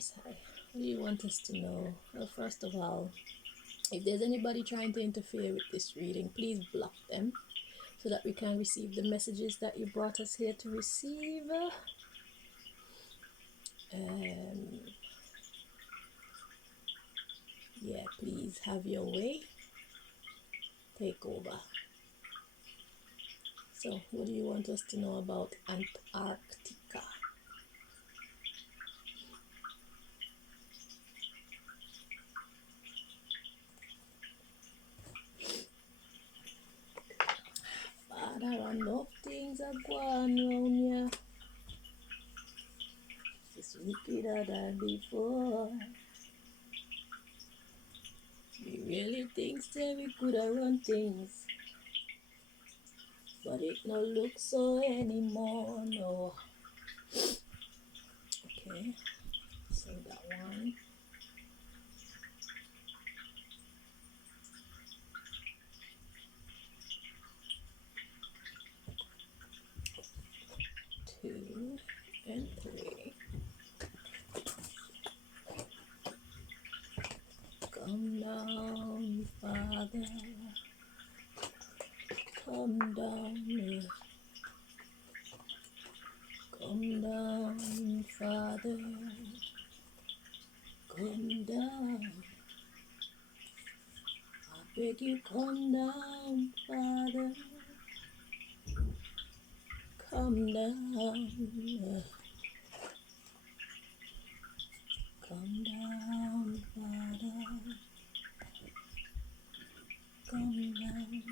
Most High, what do you want us to know? Well, first of all, if there's anybody trying to interfere with this reading, please block them so that we can receive the messages that you brought us here to receive. Yeah, please have your way. Take over. So, what do you want us to know about Antarctica? Father, enough things are going round here. It's wickeder than before. We really think that we could have run things, but it no look so anymore, no. Okay, so that one. Two and three. Come down, Father. Come down. Come down, Father. Come down. I beg you, come down, Father. Come down. Come down, Father. Come down.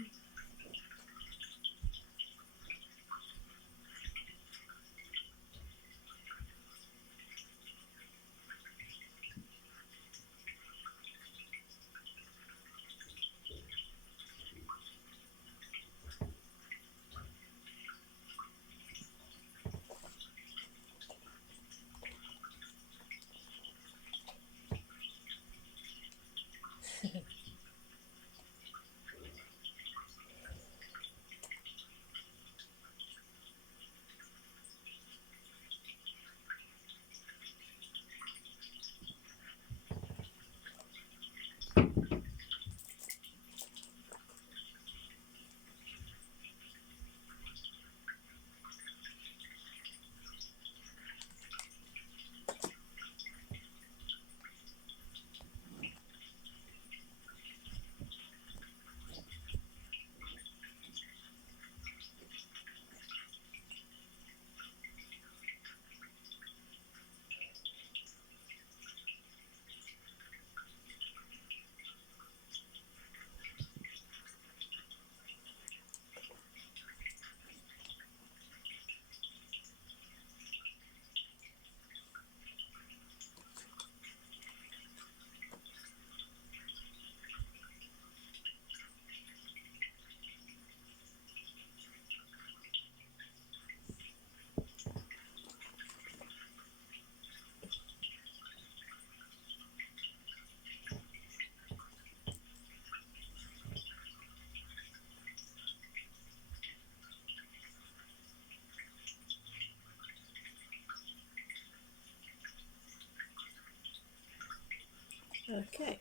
Okay.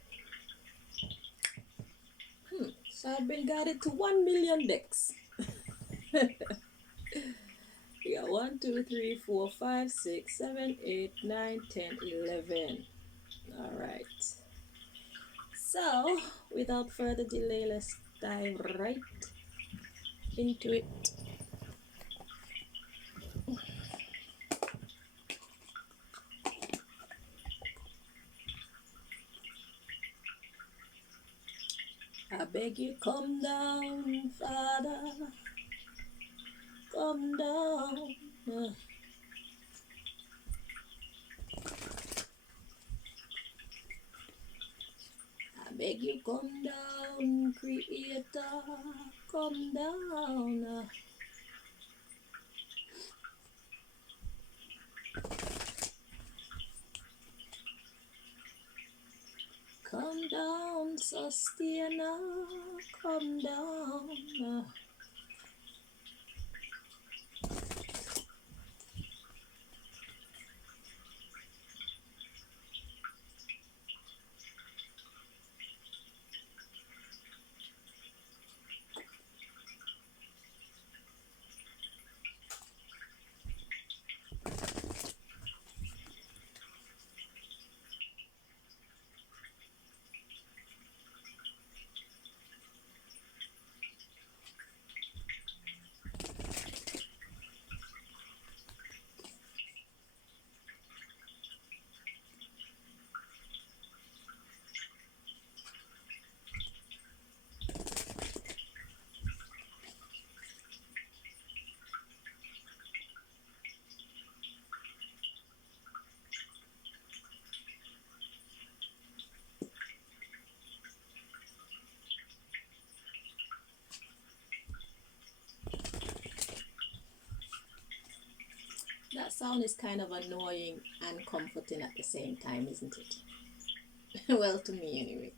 So I've been guided to 1 million decks. We got 1, 2, 3, 4, 5, 6, 7, 8, 9, 10, 11. Alright. So, without further delay, let's dive right into it. I beg you, come down, Father. Come down. I beg you, come down, Creator. Come down. Come down, Sustainer. Come down. That sound is kind of annoying and comforting at the same time, isn't it? Well, to me anyway.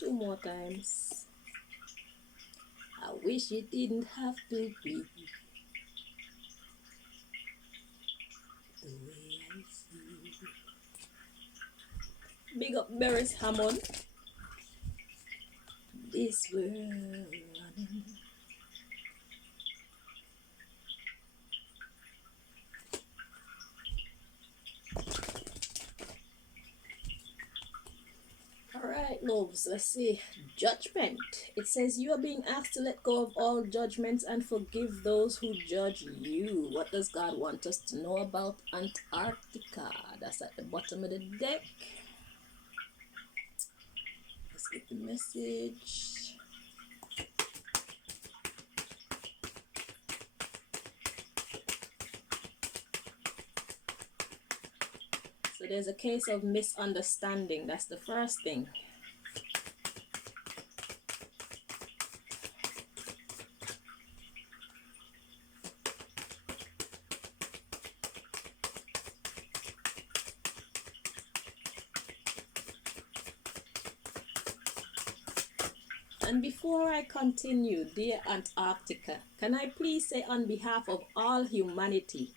2 more times. I wish it didn't have to be the way I see. Big up Beres Hammond. This world running. Alright, loves, let's see. Judgment. It says you are being asked to let go of all judgments and forgive those who judge you. What does God want us to know about Antarctica? That's at the bottom of the deck. Let's get the message. So there's a case of misunderstanding. That's the first thing. And before I continue, dear Antarctica, can I please say on behalf of all humanity,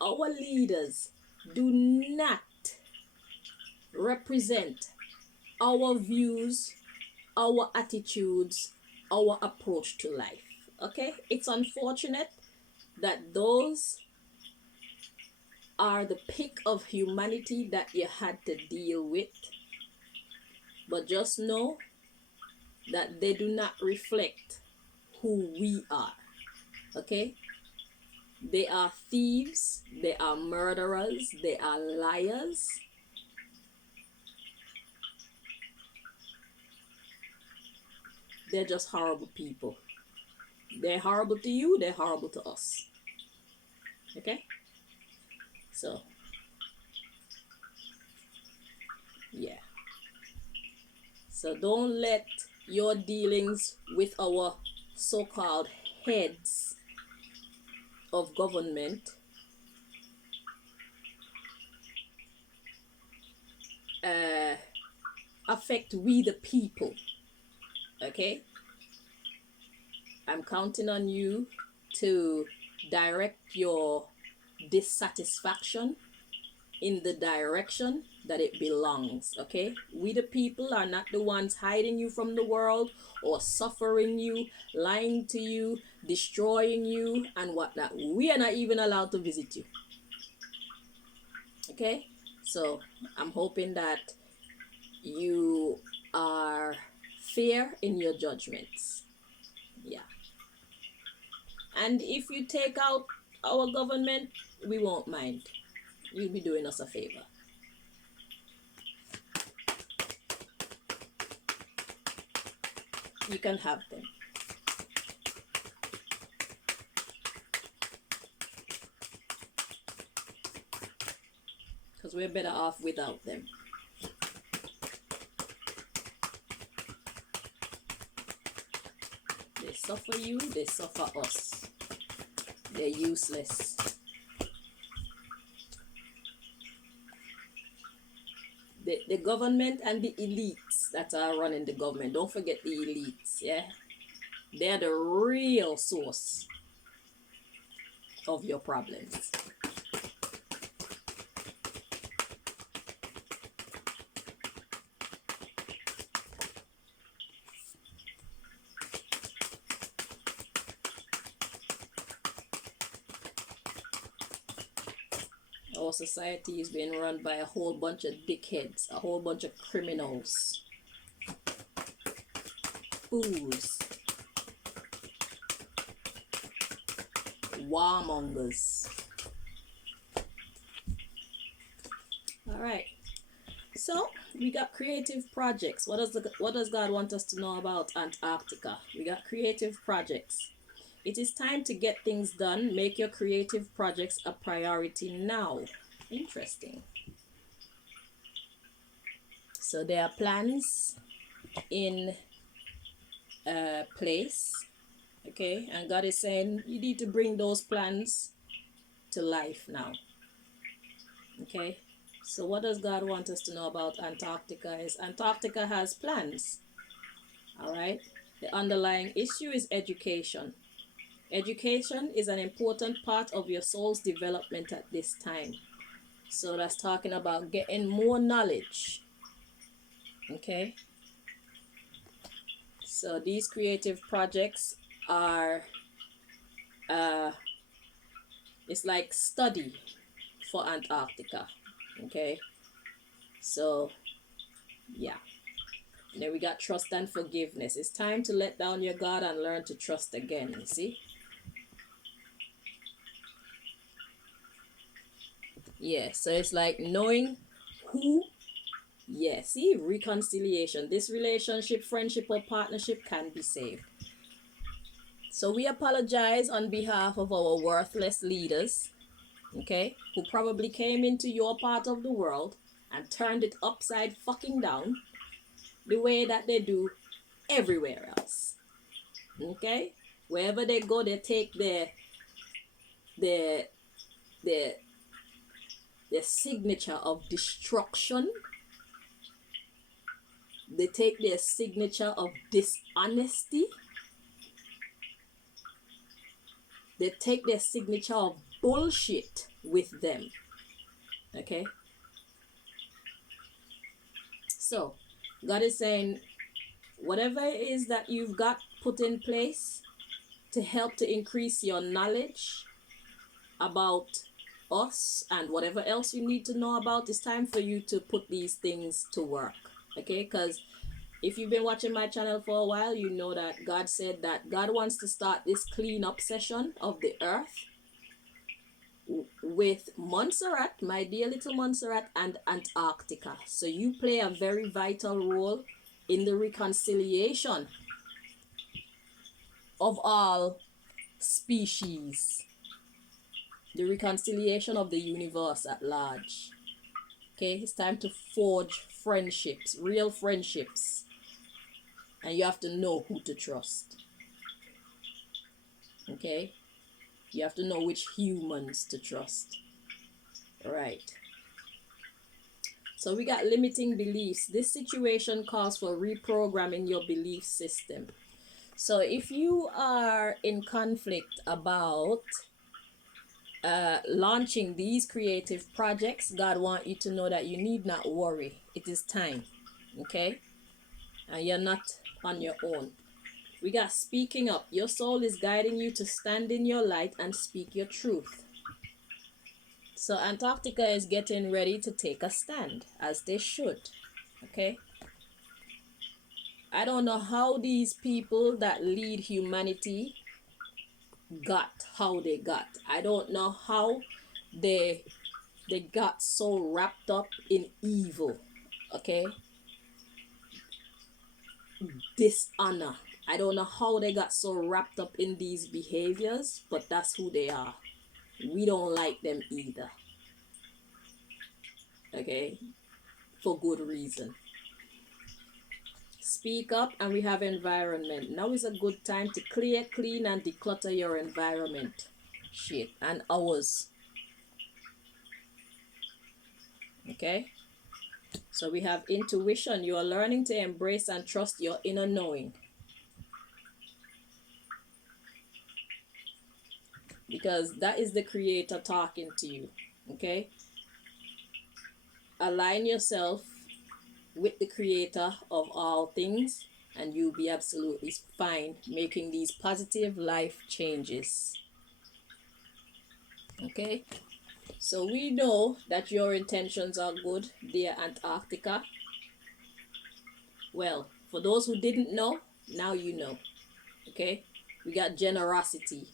our leaders do not represent our views, our attitudes, our approach to life. Okay? It's unfortunate that those are the pick of humanity that you had to deal with. But just know that they do not reflect who we are. Okay? They are thieves, they are murderers, they are liars. They're just horrible people. They're horrible to you, they're horrible to us. Okay? So, yeah. So don't let your dealings with our so-called heads of government affect we the people. Okay? I'm counting on you to direct your dissatisfaction in the direction that it belongs. Okay? We the people are not the ones hiding you from the world or suffering you, lying to you, destroying you and whatnot. We are not even allowed to visit you. Okay? So I'm hoping that you are fair in your judgments. Yeah. And if you take out our government, we won't mind. You'll be doing us a favor. You can have them. Because we're better off without them. They suffer you, they suffer us. They're useless. The government and the elites that are running the government, don't forget the elites, yeah? They're the real source of your problems. Our society is being run by a whole bunch of dickheads, a whole bunch of criminals, fools, warmongers. All right. So we got creative projects. What does God want us to know about Antarctica? We got creative projects. It is time to get things done. Make your creative projects a priority now. Interesting. So there are plans in place, okay, and God is saying you need to bring those plans to life now. Okay, so what does God want us to know about Antarctica is Antarctica has plans. All right, the underlying issue is education. Education is an important part of your soul's development at this time. So that's talking about getting more knowledge. Okay, so these creative projects are it's like study for Antarctica. Okay, so yeah. And then we got trust and forgiveness. It's time to let down your guard and learn to trust again. You see? Yeah, so it's like knowing who. Yeah, see, reconciliation. This relationship, friendship, or partnership can be saved. So we apologize on behalf of our worthless leaders, okay, who probably came into your part of the world and turned it upside fucking down the way that they do everywhere else. Okay? Wherever they go, they take their their their signature of destruction. They take their signature of dishonesty. They take their signature of bullshit with them. Okay? So, God is saying, whatever it is that you've got put in place to help to increase your knowledge about us and whatever else you need to know about, it's time for you to put these things to work. Okay? Because if you've been watching my channel for a while, you know that God said that God wants to start this cleanup session of the earth with Montserrat, my dear little Montserrat, and Antarctica. So you play a very vital role in the reconciliation of all species, the reconciliation of the universe at large. Okay, it's time to forge friendships, real friendships, and you have to know who to trust. Okay, you have to know which humans to trust. Right. So we got limiting beliefs. This situation calls for reprogramming your belief system. So if you are in conflict about launching these creative projects, God wants you to know that you need not worry. It is time. Okay? And you're not on your own. We got speaking up. Your soul is guiding you to stand in your light and speak your truth. So Antarctica is getting ready to take a stand, as they should. Okay? I don't know how these people that lead humanity got how they got. I don't know how they got so wrapped up in evil. Okay? Dishonor. I don't know how they got so wrapped up in these behaviors, but that's who they are. We don't like them either. Okay? For good reason. Speak up, and we have environment. Now is a good time to clear, clean, and declutter your environment. Shit. And ours. Okay? So we have intuition. You are learning to embrace and trust your inner knowing. Because that is the creator talking to you. Okay? Align yourself with the creator of all things, and you'll be absolutely fine making these positive life changes. Okay? So we know that your intentions are good, dear Antarctica. Well, for those who didn't know, now you know. Okay? We got generosity.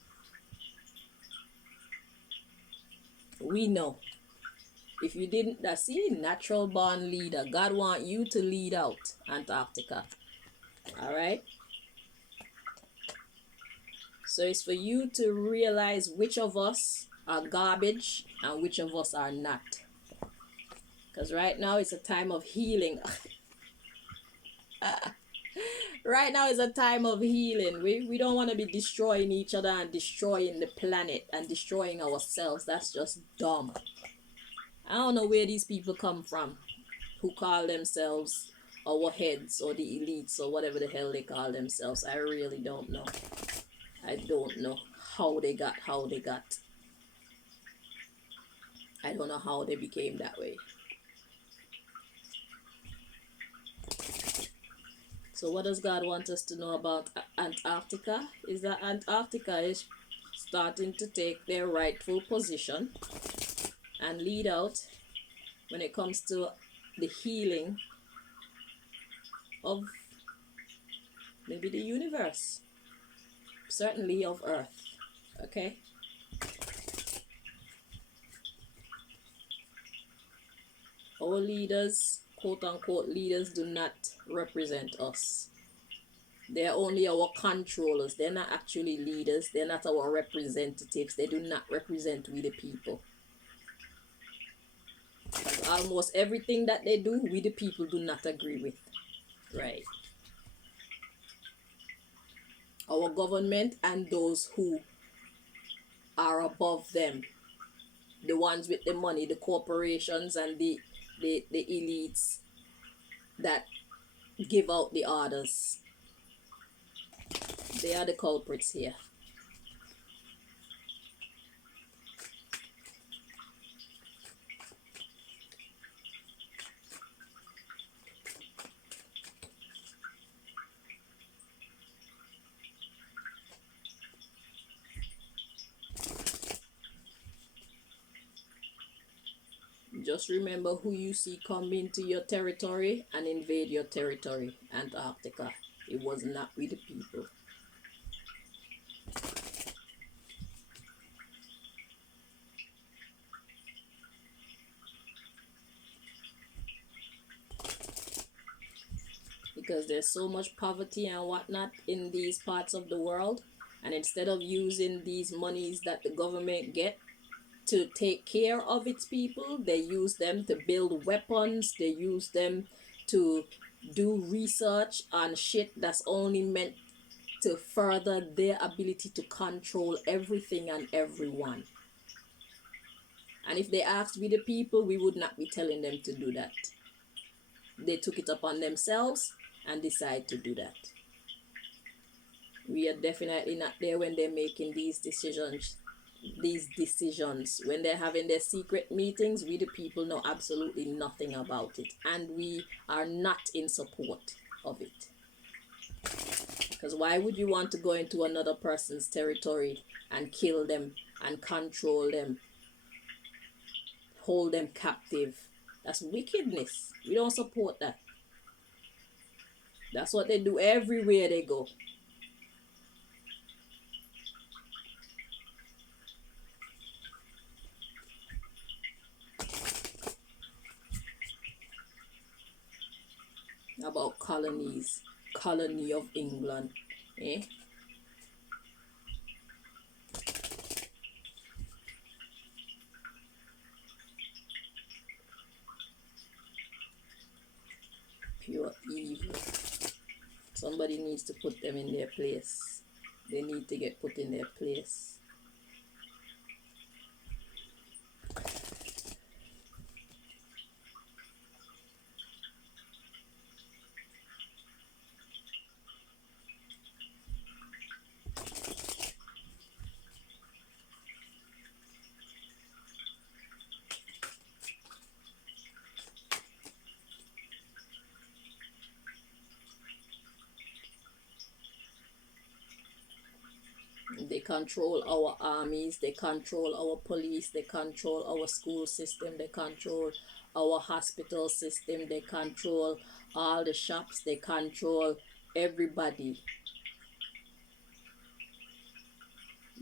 We know. If you didn't, see, natural born leader. God want you to lead out Antarctica. All right. So it's for you to realize which of us are garbage and which of us are not. Because right now it's a time of healing. Right now is a time of healing. We don't want to be destroying each other and destroying the planet and destroying ourselves. That's just dumb. I don't know where these people come from who call themselves our heads or the elites or whatever the hell they call themselves. I really don't know. I don't know how they got. I don't know how they became that way. So what does God want us to know about Antarctica? Is that Antarctica is starting to take their rightful position and lead out when it comes to the healing of maybe the universe, certainly of Earth. Okay? Our leaders, quote unquote leaders, do not represent us. They're only our controllers. They're not actually leaders. They're not our representatives. They do not represent we the people. Because almost everything that they do, we the people do not agree with. Right. Our government and those who are above them, the ones with the money, the corporations and the elites that give out the orders, they are the culprits here. Just remember who you see come into your territory and invade your territory. Antarctica. It was not with the people. Because there's so much poverty and whatnot in these parts of the world, and instead of using these monies that the government get to take care of its people, they use them to build weapons, they use them to do research on shit that's only meant to further their ability to control everything and everyone. And if they asked we the people, we would not be telling them to do that. They took it upon themselves and decide to do that. We are definitely not there when they're making these decisions. When they're having their secret meetings, we the people know absolutely nothing about it, and we are not in support of it. Because why would you want to go into another person's territory and kill them and control them, hold them captive? That's wickedness. We don't support that. That's what they do everywhere they go. About colonies, colony of England, eh? Pure evil. Somebody needs to put them in their place. They need to get put in their place. They control our armies, they control our police, they control our school system, they control our hospital system, they control all the shops, they control everybody.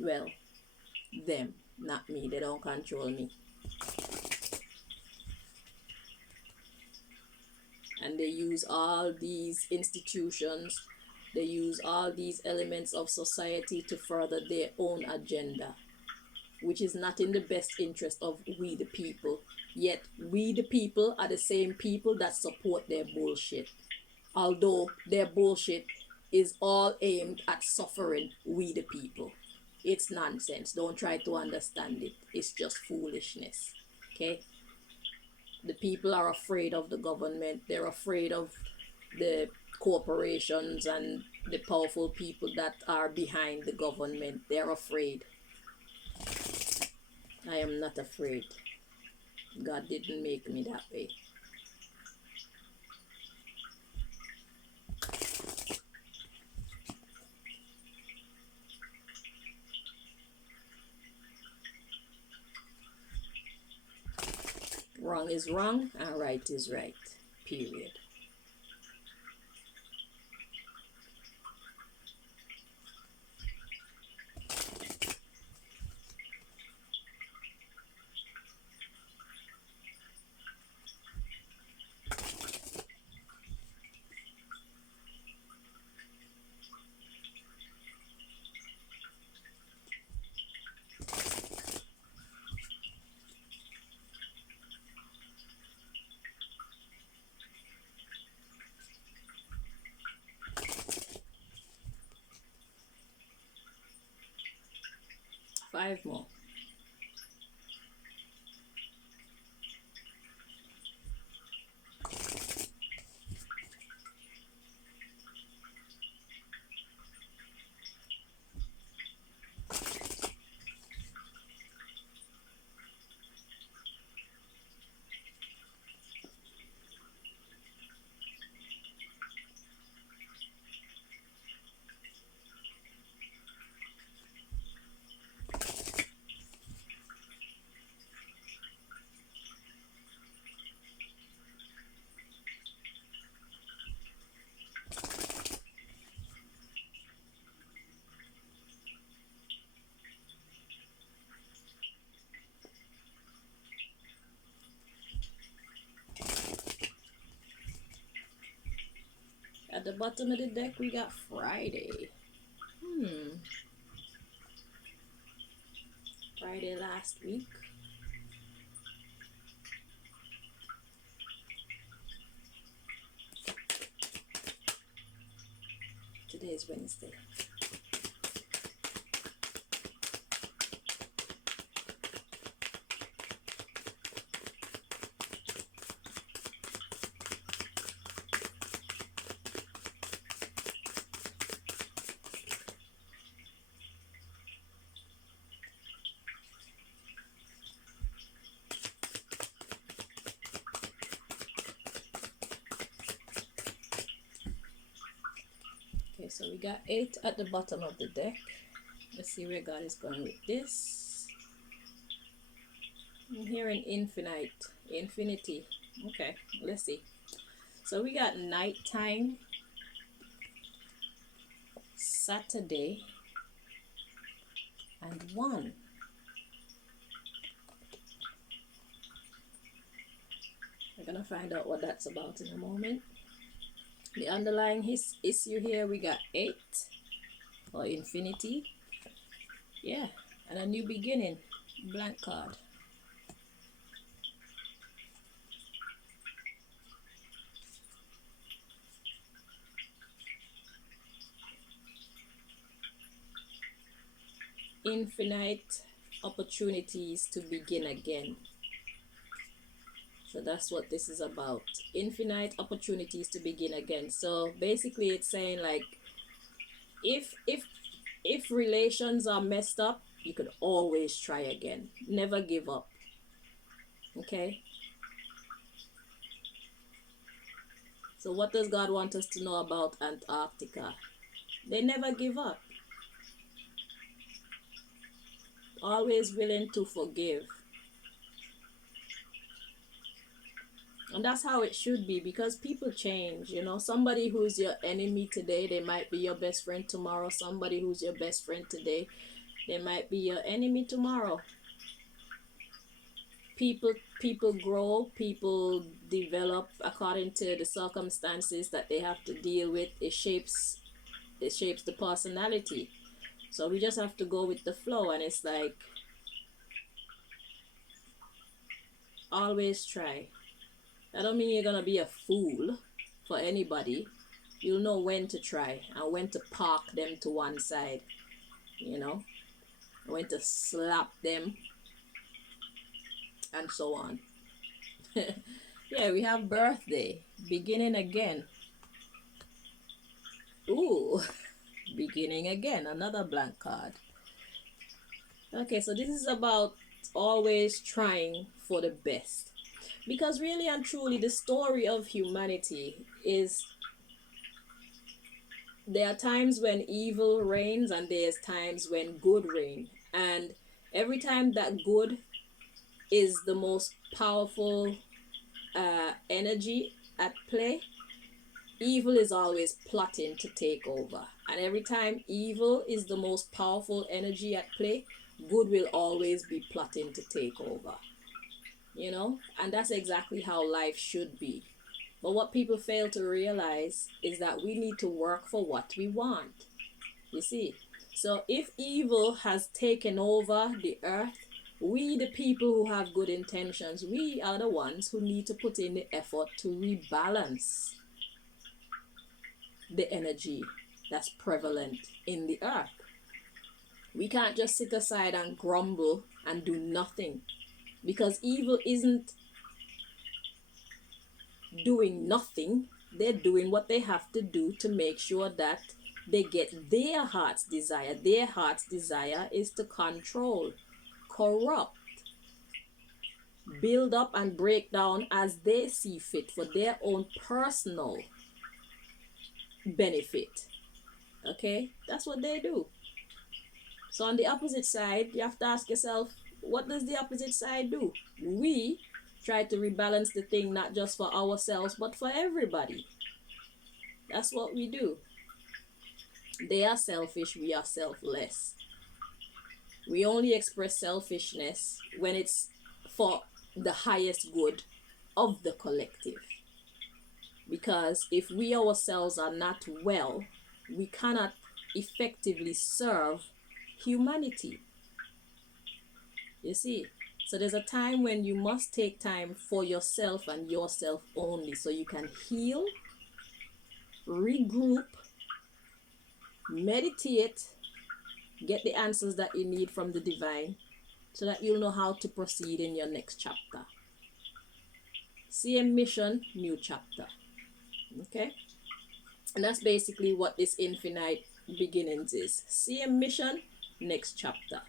Well, them, not me. They don't control me. and they use all these institutions, they use all these elements of society to further their own agenda, which is not in the best interest of we the people. Yet we the people are the same people that support their bullshit, although their bullshit is all aimed at suffering we the people. It's nonsense. Don't try to understand it. It's just foolishness. Okay? The people are afraid of the government. They're afraid of the corporations and the powerful people that are behind the government. They're afraid. I am not afraid. God didn't make me that way. Wrong is wrong and right is right. Period. Five more. At the bottom of the deck, we got Friday. Friday last week. Today is Wednesday. Okay, so we got 8 at the bottom of the deck. Let's see where God is going with this. I'm hearing infinity. Okay, let's see. So we got nighttime, Saturday, and 1. We're gonna find out what that's about in a moment. The underlying issue here, we got 8 or infinity. Yeah, and a new beginning, blank card. Infinite opportunities to begin again. So that's what this is about. Infinite opportunities to begin again. So basically it's saying like if relations are messed up, you could always try again. Never give up. Okay? So what does God want us to know about Antarctica? They never give up. Always willing to forgive. And that's how it should be, because people change. You know, somebody who's your enemy today, they might be your best friend tomorrow. Somebody who's your best friend today, they might be your enemy tomorrow. People people grow, people develop according to the circumstances that they have to deal with. It shapes the personality. So we just have to go with the flow, and it's like always try. I don't mean you're gonna be a fool for anybody. You'll know when to try and when to park them to one side, you know, when to slap them, and so on. Yeah, we have birthday, beginning again. Ooh, beginning again, another blank card. Okay, so this is about always trying for the best. Because really and truly, the story of humanity is there are times when evil reigns and there's times when good reign. And every time that good is the most powerful energy at play, evil is always plotting to take over. And every time evil is the most powerful energy at play, good will always be plotting to take over. You know? And that's exactly how life should be. But what people fail to realize is that we need to work for what we want. You see? So if evil has taken over the earth, we, the people who have good intentions, we are the ones who need to put in the effort to rebalance the energy that's prevalent in the earth. We can't just sit aside and grumble and do nothing, because evil isn't doing nothing. They're doing what they have to do to make sure that they get their heart's desire. Their heart's desire is to control, corrupt, build up and break down as they see fit for their own personal benefit. Okay, that's what they do. So on the opposite side, you have to ask yourself, what does the opposite side do? We try to rebalance the thing, not just for ourselves but for everybody. That's what we do. They are selfish, we are selfless. We only express selfishness when it's for the highest good of the collective. Because if we ourselves are not well, we cannot effectively serve humanity. You see? So there's a time when you must take time for yourself and yourself only, so you can heal, regroup, meditate, get the answers that you need from the divine, so that you'll know how to proceed in your next chapter. Same mission, new chapter. Okay? And that's basically what this infinite beginnings is. Same mission, next chapter.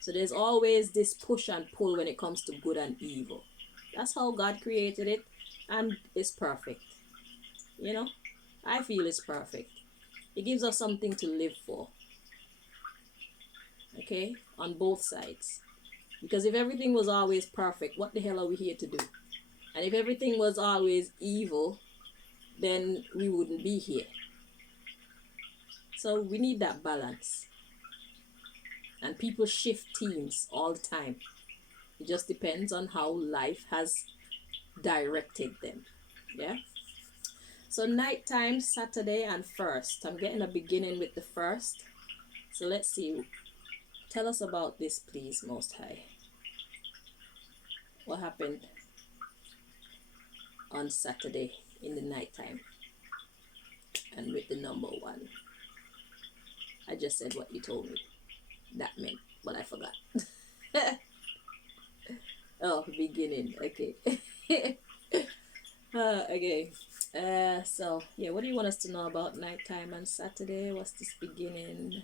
So there's always this push and pull when it comes to good and evil. That's how God created it, and it's perfect. You know, I feel it's perfect. It gives us something to live for. Okay, on both sides. Because if everything was always perfect, what the hell are we here to do? And if everything was always evil, then we wouldn't be here. So we need that balance. And people shift teams all the time. It just depends on how life has directed them. Yeah. So nighttime, Saturday, and first. I'm getting a beginning with the first. So let's see. Tell us about this, please, Most High. What happened on Saturday in the nighttime? And with the number 1. I just said what you told me that meant, but I forgot. Oh, beginning. Okay. Okay. So yeah, what do you want us to know about nighttime on Saturday? What's this beginning?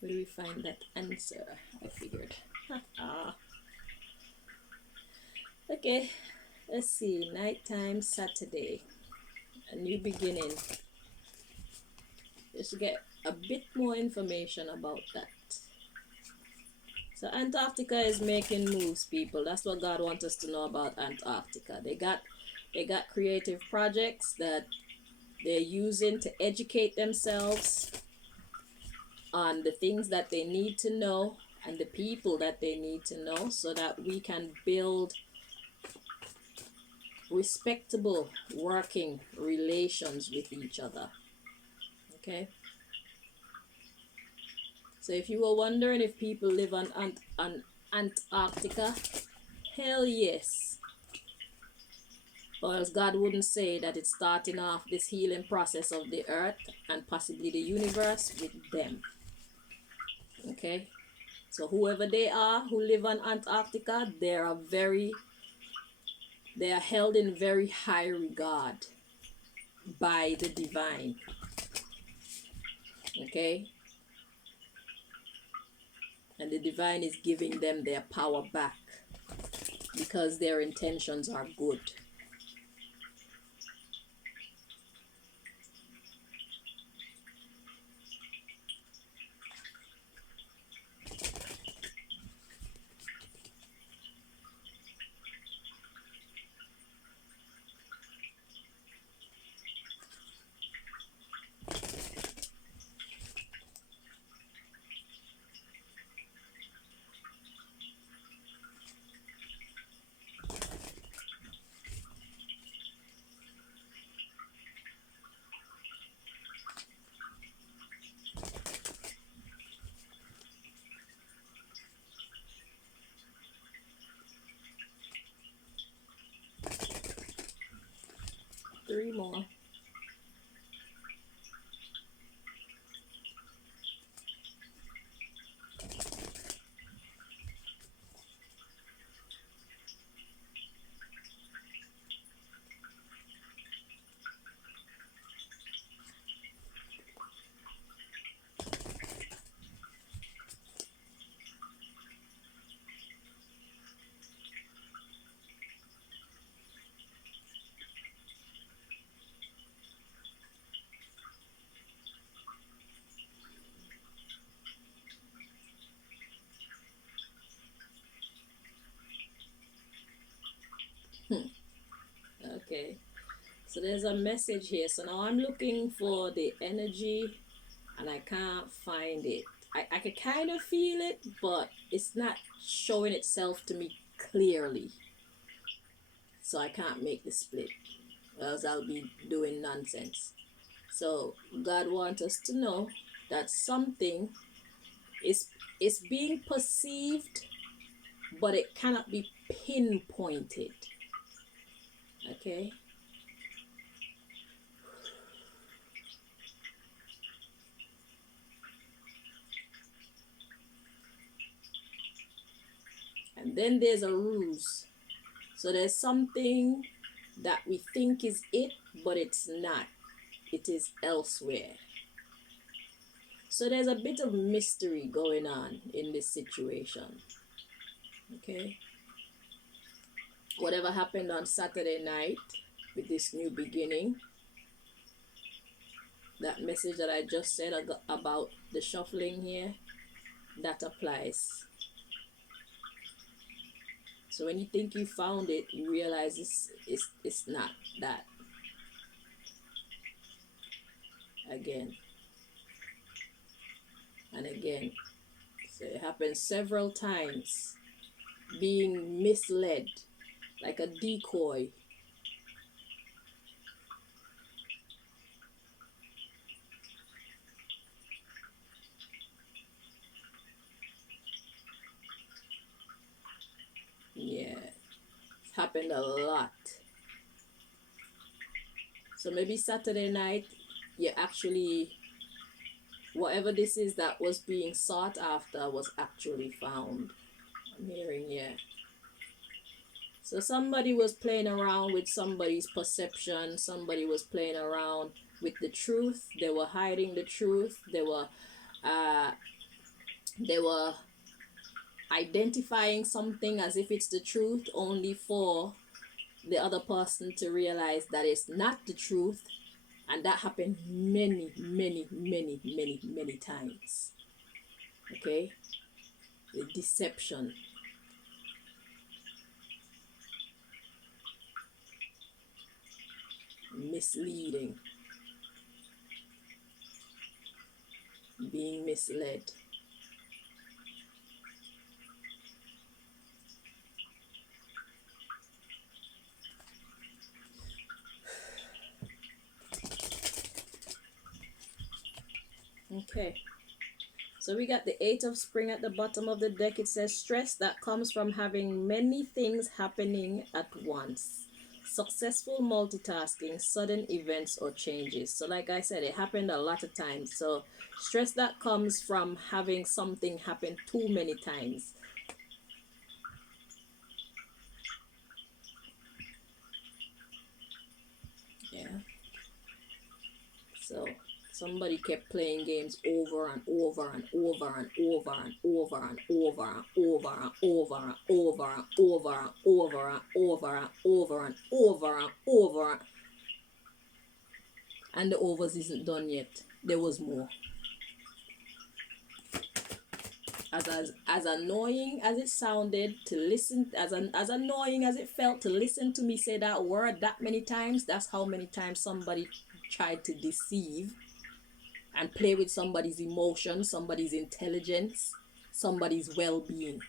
Where do we find that answer? I figured. Okay. Let's see. Nighttime Saturday. A new beginning. Just to get a bit more information about that. So Antarctica is making moves, people. That's what God wants us to know about Antarctica. They got creative projects that they're using to educate themselves on the things that they need to know and the people that they need to know, so that we can build respectable working relations with each other. Okay? So if you were wondering if people live on Antarctica, hell yes. Or else God wouldn't say that it's starting off this healing process of the earth and possibly the universe with them. Okay? So whoever they are who live on Antarctica, they are held in very high regard by the divine. Okay? And the divine is giving them their power back because their intentions are good. Three more. Okay. So there's a message here. So now I'm looking for the energy and I can't find it. I can kind of feel it, but it's not showing itself to me clearly. So I can't make the split, else I'll be doing nonsense. So God wants us to know that something is being perceived, but it cannot be pinpointed. Okay? And then there's a ruse. So there's something that we think is it, but it's not. It is elsewhere. So there's a bit of mystery going on in this situation. Okay? Whatever happened on Saturday night with this new beginning, that message that I just said about the shuffling here, that applies. So when you think you found it, you realize it's not that. Again and again. So it happens several times. Being misled, like a decoy. Yeah, it's happened a lot. So maybe Saturday night, you actually, whatever this is that was being sought after was actually found. I'm hearing, yeah. So somebody was playing around with somebody's perception. Somebody was playing around with the truth. They were hiding the truth. They were identifying something as if it's the truth, only for the other person to realize that it's not the truth. And that happened many, many, many, many, many times. Okay? The deception. Misleading. Being misled. Okay. So we got the Eight of Spring at the bottom of the deck. It says stress that comes from having many things happening at once. Successful multitasking, sudden events or changes. So like I said, it happened a lot of times. So stress that comes from having something happen too many times. Yeah. So somebody kept playing games over and over and over and over and over and over and over and over and over and over and over and over and over and over and over, and the overs isn't done yet. There was more. As annoying as it sounded to listen, as annoying as it felt to listen to me say that word that many times, that's how many times somebody tried to deceive and play with somebody's emotions, somebody's intelligence, somebody's well-being.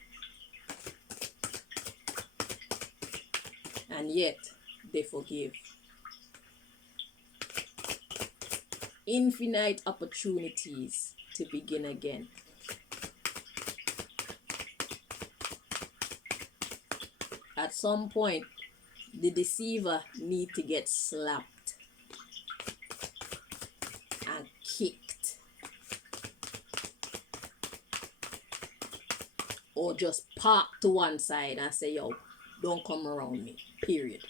And yet, they forgive. Infinite opportunities to begin again. At some point, the deceiver need to get slapped and kicked, or just park to one side and say, yo, don't come around me, period.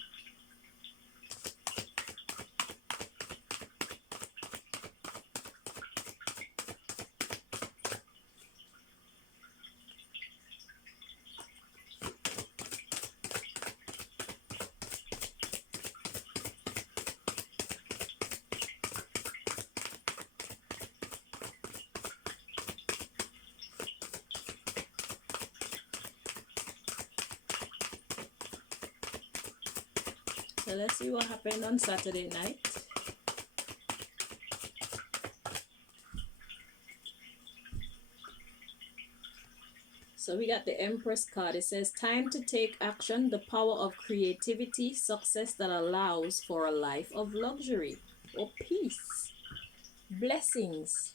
So let's see what happened on Saturday night. So we got the Empress card. It says, time to take action, the power of creativity, success that allows for a life of luxury or peace, blessings,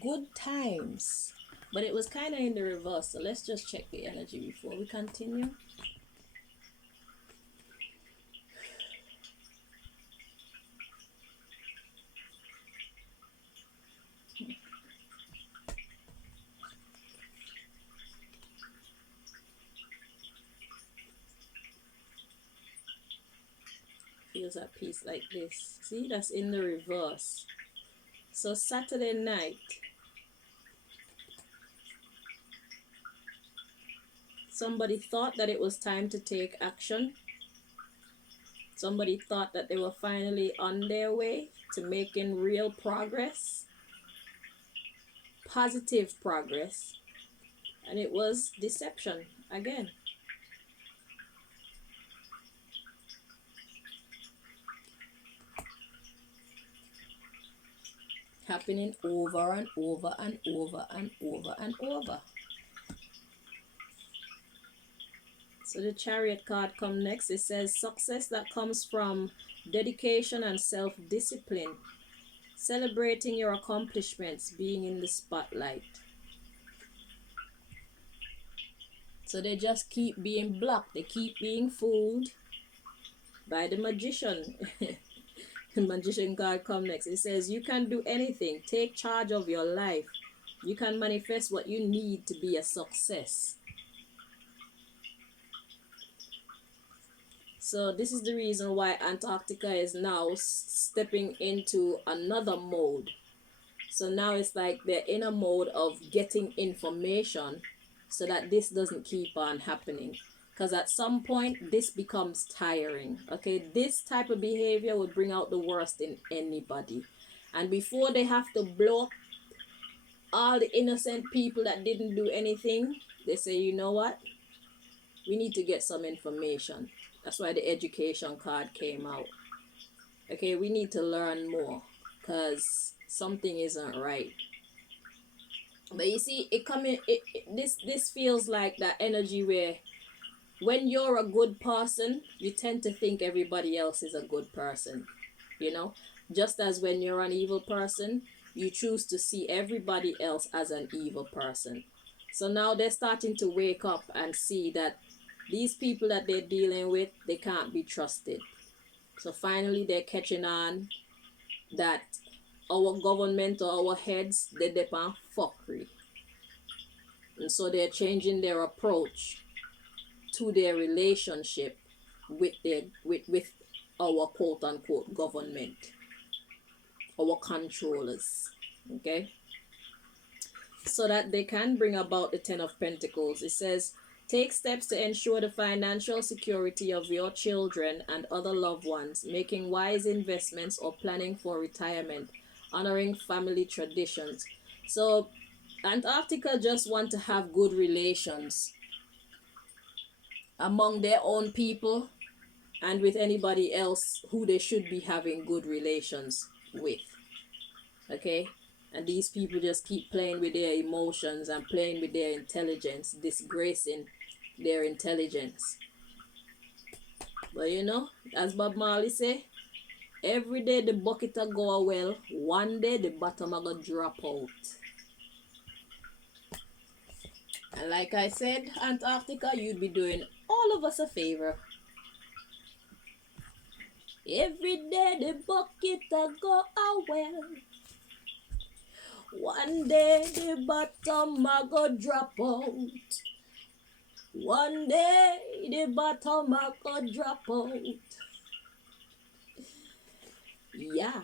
good times. But it was kind of in the reverse. So let's just check the energy before we continue. Feels at peace like this. See, that's in the reverse. So Saturday night, somebody thought that it was time to take action. Somebody thought that they were finally on their way to making real progress, positive progress, and it was deception again. Happening over and over and over and over and over. So the Chariot card comes next. It says success that comes from dedication and self-discipline, celebrating your accomplishments, being in the spotlight. So they just keep being blocked. They keep being fooled by the magician. The magician card comes next. It says you can do anything. Take charge of your life. You can manifest what you need to be a success. So this is the reason why Antarctica is now stepping into another mode. So now it's like they're in a mode of getting information so that this doesn't keep on happening. Because at some point, this becomes tiring. Okay, this type of behavior would bring out the worst in anybody. And before they have to blow up all the innocent people that didn't do anything, they say, you know what? We need to get some information. That's why the education card came out. Okay, we need to learn more because something isn't right. But you see, this feels like that energy where when you're a good person, you tend to think everybody else is a good person. You know, just as when you're an evil person, you choose to see everybody else as an evil person. So now they're starting to wake up and see that these people that they're dealing with, they can't be trusted. So finally they're catching on that our government or our heads, they depend fuckery. And so they're changing their approach to their relationship with our quote unquote government, our controllers. Okay? So that they can bring about the Ten of Pentacles. It says, take steps to ensure the financial security of your children and other loved ones, making wise investments or planning for retirement, honoring family traditions. So Antarctica just want to have good relations among their own people and with anybody else who they should be having good relations with. Okay? And these people just keep playing with their emotions and playing with their intelligence, disgracing their intelligence. But you know, as Bob Marley say, every day the bucket a go a well, one day the bottom a go drop out. And like I said, Antarctica, you'd be doing all of us a favor. Every day the bucket a go a well, one day the bottom a go drop out. One day the bottom a go drop out. Yeah.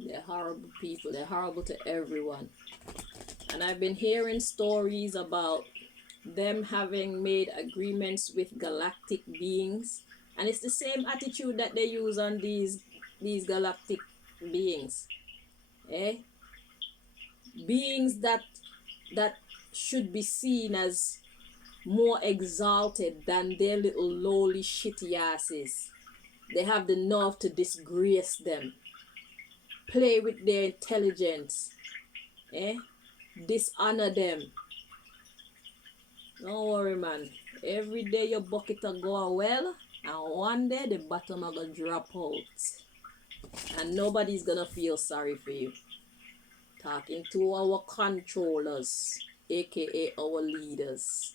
They're horrible people. They're horrible to everyone. And I've been hearing stories about them having made agreements with galactic beings. And it's the same attitude that they use on these galactic beings. Eh? Beings that should be seen as more exalted than their little lowly shitty asses. They have the nerve to disgrace them. Play with their intelligence. Dishonor them. Don't worry, man. Every day your bucket will go well, and one day the bottom will gonna drop out. And nobody's gonna feel sorry for you. Talking to our controllers, aka our leaders.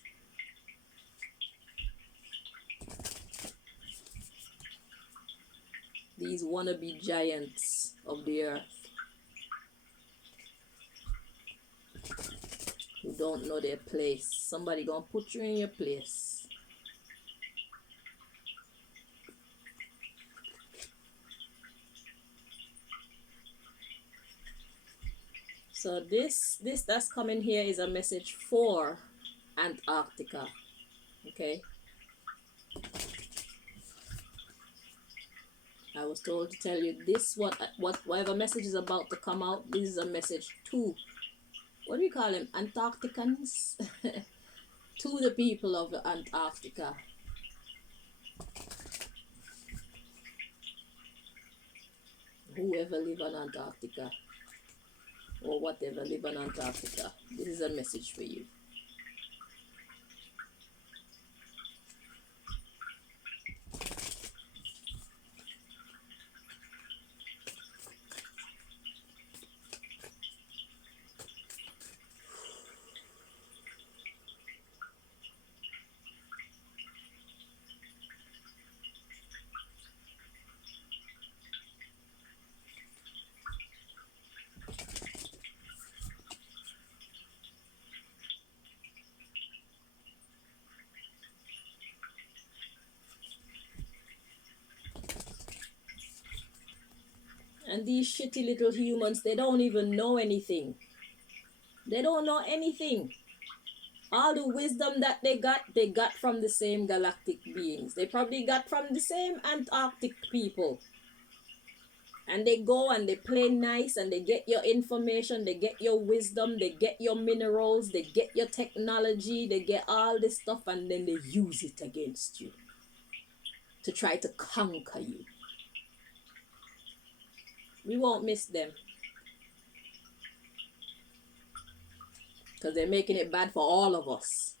These wannabe giants of the earth who don't know their place. Somebody gonna put you in your place. So this that's coming here is a message for Antarctica. Okay. I was told to tell you this, whatever message is about to come out, this is a message to, what do you call them, Antarcticans? To the people of Antarctica. Whoever live on Antarctica, or whatever live on Antarctica, this is a message for you. And these shitty little humans, they don't even know anything. They don't know anything. All the wisdom that they got from the same galactic beings. They probably got from the same Antarctic people. And they go and they play nice and they get your information, they get your wisdom, they get your minerals, they get your technology, they get all this stuff, and then they use it against you to try to conquer you. We won't miss them. Because they're making it bad for all of us.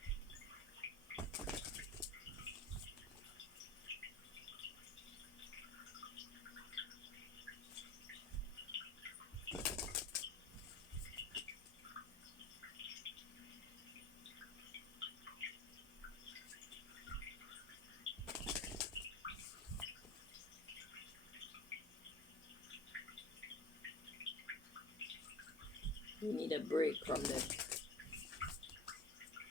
We need a break from them.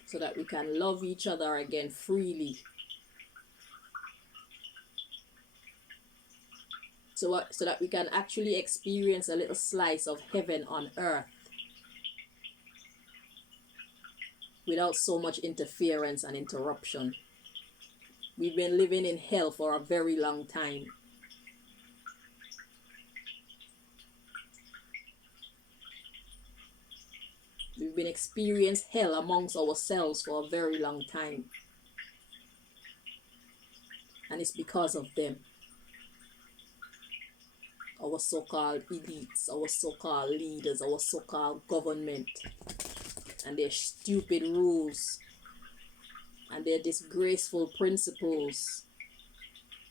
So that we can love each other again freely. So that we can actually experience a little slice of heaven on earth. Without so much interference and interruption. We've been living in hell for a very long time. We've been experiencing hell amongst ourselves for a very long time. And it's because of them. Our so-called elites, our so-called leaders, our so-called government. And their stupid rules. And their disgraceful principles.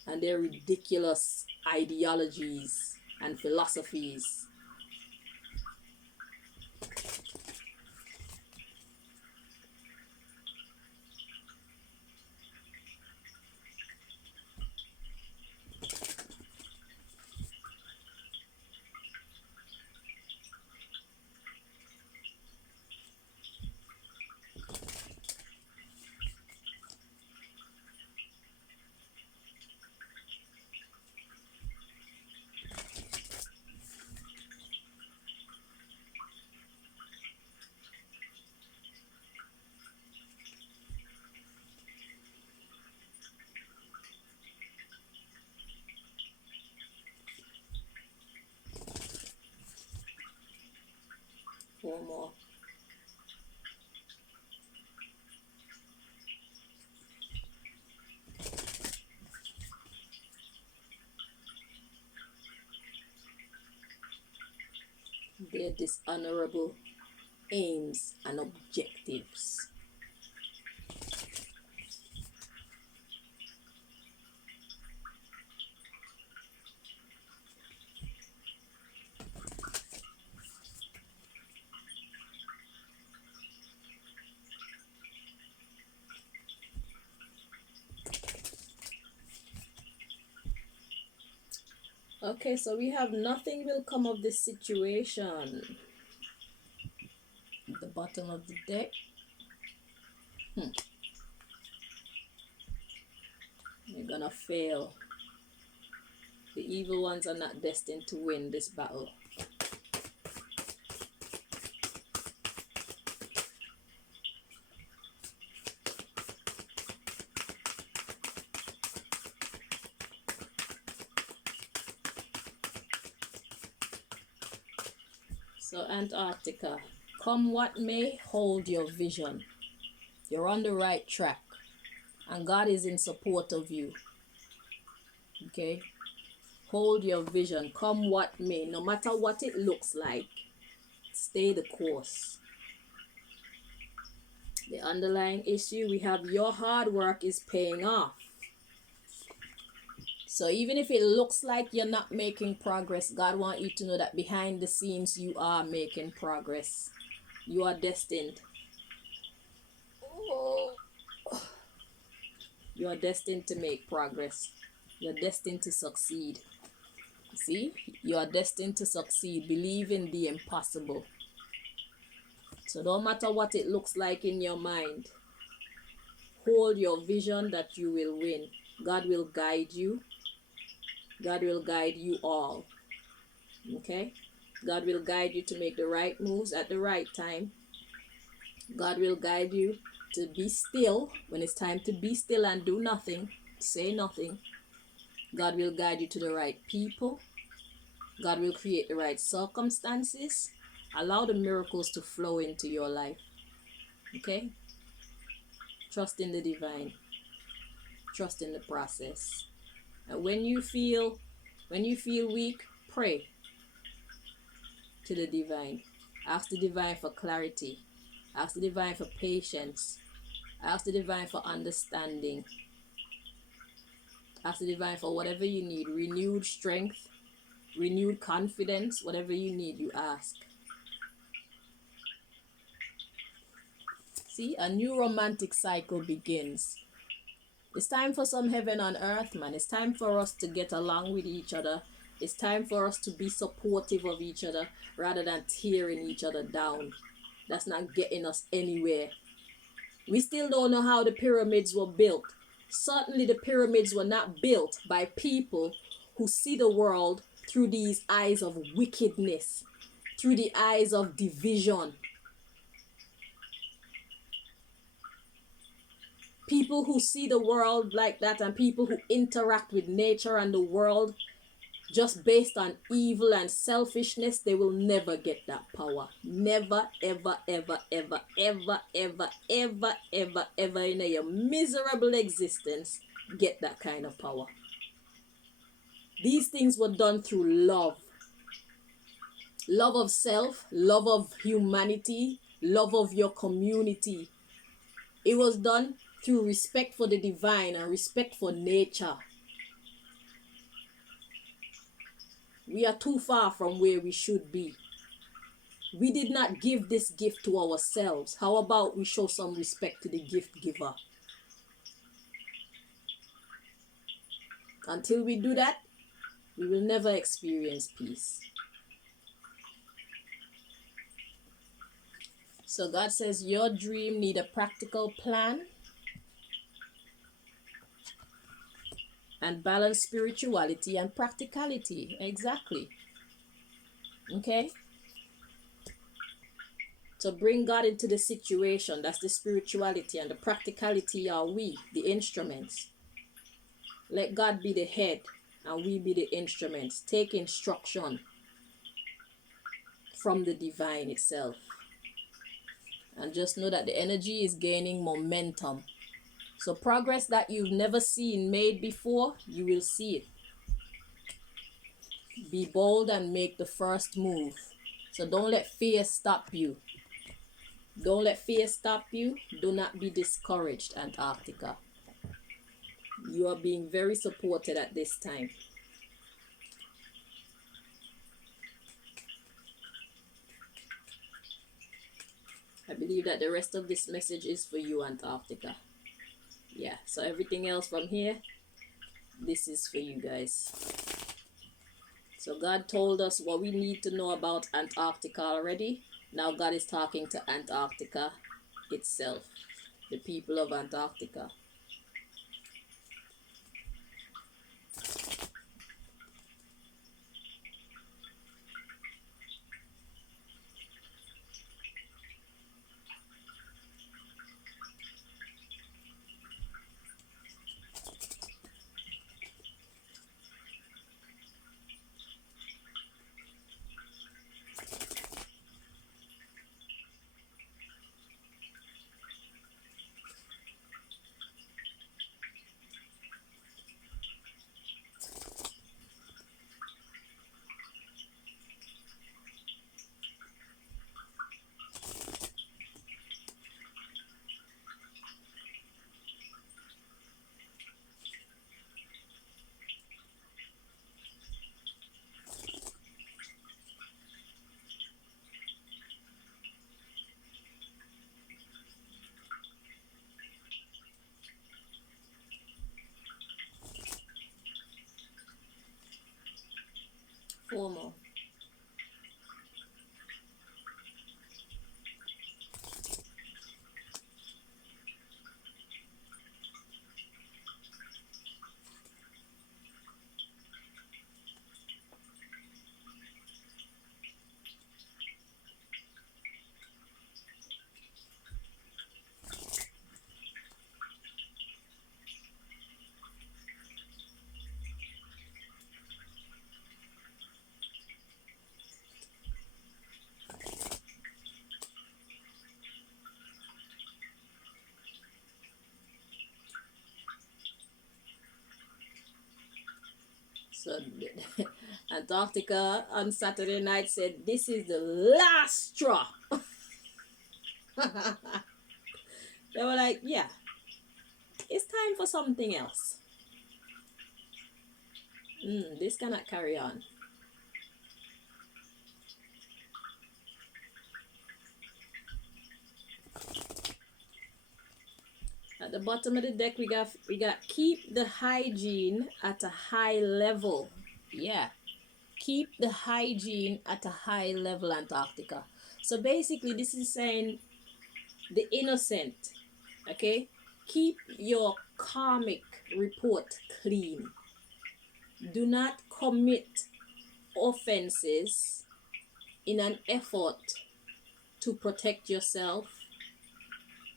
And their ridiculous ideologies and philosophies. Four more. Their dishonorable aims and objectives. Okay, so we have nothing will come of this situation. At the bottom of the deck. You're gonna fail. The evil ones are not destined to win this battle. So Antarctica, come what may, hold your vision. You're on the right track. And God is in support of you. Okay? Hold your vision. Come what may. No matter what it looks like. Stay the course. The underlying issue, we have your hard work is paying off. So even if it looks like you're not making progress, God wants you to know that behind the scenes you are making progress. You are destined. You are destined to make progress. You're destined to succeed. See? You are destined to succeed. Believe in the impossible. So no matter what it looks like in your mind, hold your vision that you will win. God will guide you. God will guide you all. Okay? God will guide you to make the right moves at the right time. God will guide you to be still when it's time to be still and do nothing. Say nothing. God will guide you to the right people. God will create the right circumstances. Allow the miracles to flow into your life. Okay? Trust in the divine. Trust in the process. And when you feel weak, pray. to the divine. Ask the divine for clarity. Ask the divine for patience. Ask the divine for understanding. Ask the divine for whatever you need. Renewed strength, renewed confidence, whatever you need, you ask. See, a new romantic cycle begins. It's time for some heaven on earth, man. It's time for us to get along with each other. It's time for us to be supportive of each other rather than tearing each other down. That's not getting us anywhere. We still don't know how the pyramids were built. Certainly the pyramids were not built by people who see the world through these eyes of wickedness, through the eyes of division. People who see the world like that, and people who interact with nature and the world just based on evil and selfishness, they will never get that power. Never, ever, ever, ever, ever, ever, ever, ever, ever in your miserable existence get that kind of power. These things were done through love. Love of self, love of humanity, love of your community. It was done through respect for the divine and respect for nature. We are too far from where we should be. We did not give this gift to ourselves. How about we show some respect to the gift giver? Until we do that, we will never experience peace. So God says your dream need a practical plan and balance spirituality and practicality. Exactly. Okay? So bring God into the situation. That's the spirituality, and the practicality are we, the instruments. Let God be the head and we be the instruments. Take instruction from the divine itself. And just know that the energy is gaining momentum. So progress that you've never seen made before, you will see it. Be bold and make the first move. So don't let fear stop you. Don't let fear stop you. Do not be discouraged, Antarctica. You are being very supported at this time. I believe that the rest of this message is for you, Antarctica. Yeah, so everything else from here, this is for you guys. So God told us what we need to know about Antarctica already. Now God is talking to Antarctica itself, the people of Antarctica. Four more. So Antarctica on Saturday night said, this is the last straw. They were like, yeah, it's time for something else. This cannot carry on. At the bottom of the deck, we got keep the hygiene at a high level. Yeah. Keep the hygiene at a high level, Antarctica. So basically, this is saying the innocent, okay? Keep your karmic report clean. Do not commit offenses in an effort to protect yourself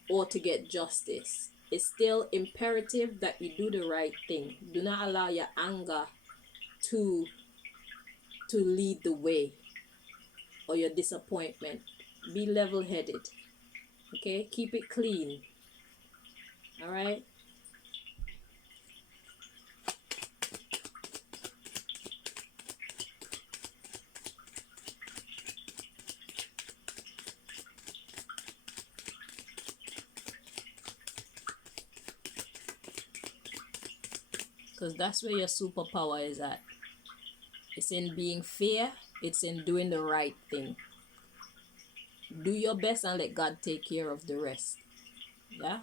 or to get justice. It's still imperative that you do the right thing. Do not allow your anger to lead the way, or your disappointment. Be level-headed. Okay? Keep it clean. All right? Because that's where your superpower is at. It's in being fair. It's in doing the right thing. Do your best and let God take care of the rest. Yeah?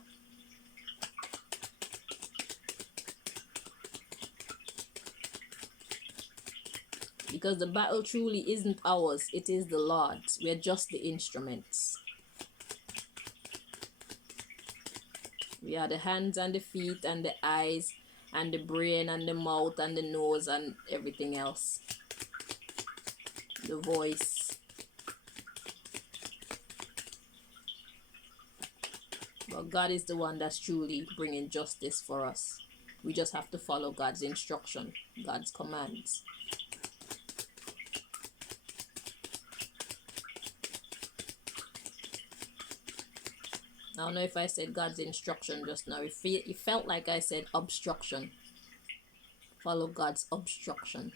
Because the battle truly isn't ours. It is the Lord's. We're just the instruments. We are the hands and the feet and the eyes and the brain and the mouth and the nose and everything else. The voice. But God is the one that's truly bringing justice for us. We just have to follow God's instruction, God's commands. I don't know if I said God's instruction just now. It felt like I said obstruction. Follow God's obstruction.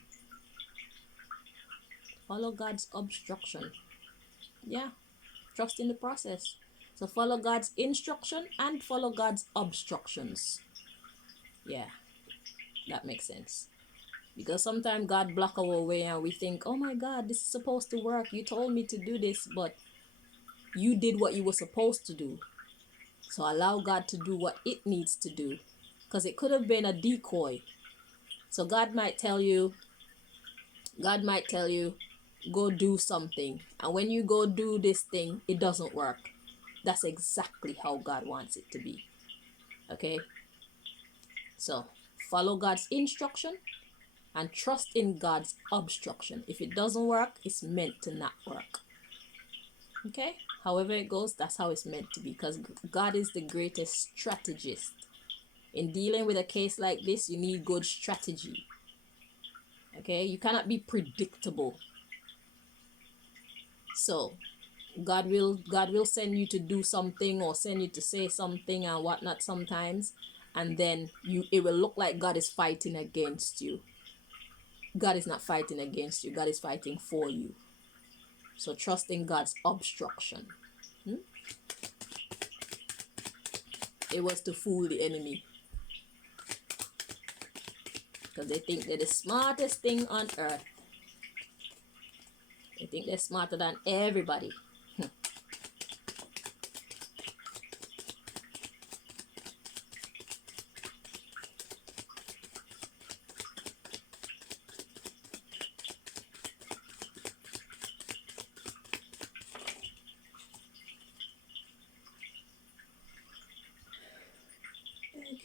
Follow God's obstruction. Yeah. Trust in the process. So follow God's instruction and follow God's obstructions. Yeah. That makes sense. Because sometimes God block our way and we think, oh my God, this is supposed to work. You told me to do this, but you did what you were supposed to do. So allow God to do what it needs to do. Because it could have been a decoy. So God might tell you, go do something. And when you go do this thing, it doesn't work. That's exactly how God wants it to be. Okay? So follow God's instruction and trust in God's obstruction. If it doesn't work, it's meant to not work. Okay? However it goes, that's how it's meant to be, because God is the greatest strategist. In dealing with a case like this, you need good strategy. Okay? You cannot be predictable. So, God will send you to do something or send you to say something and whatnot sometimes, and then it will look like God is fighting against you. God is not fighting against you. God is fighting for you. So trust in God's obstruction. It was to fool the enemy. Because they think they're the smartest thing on earth. They think they're smarter than everybody.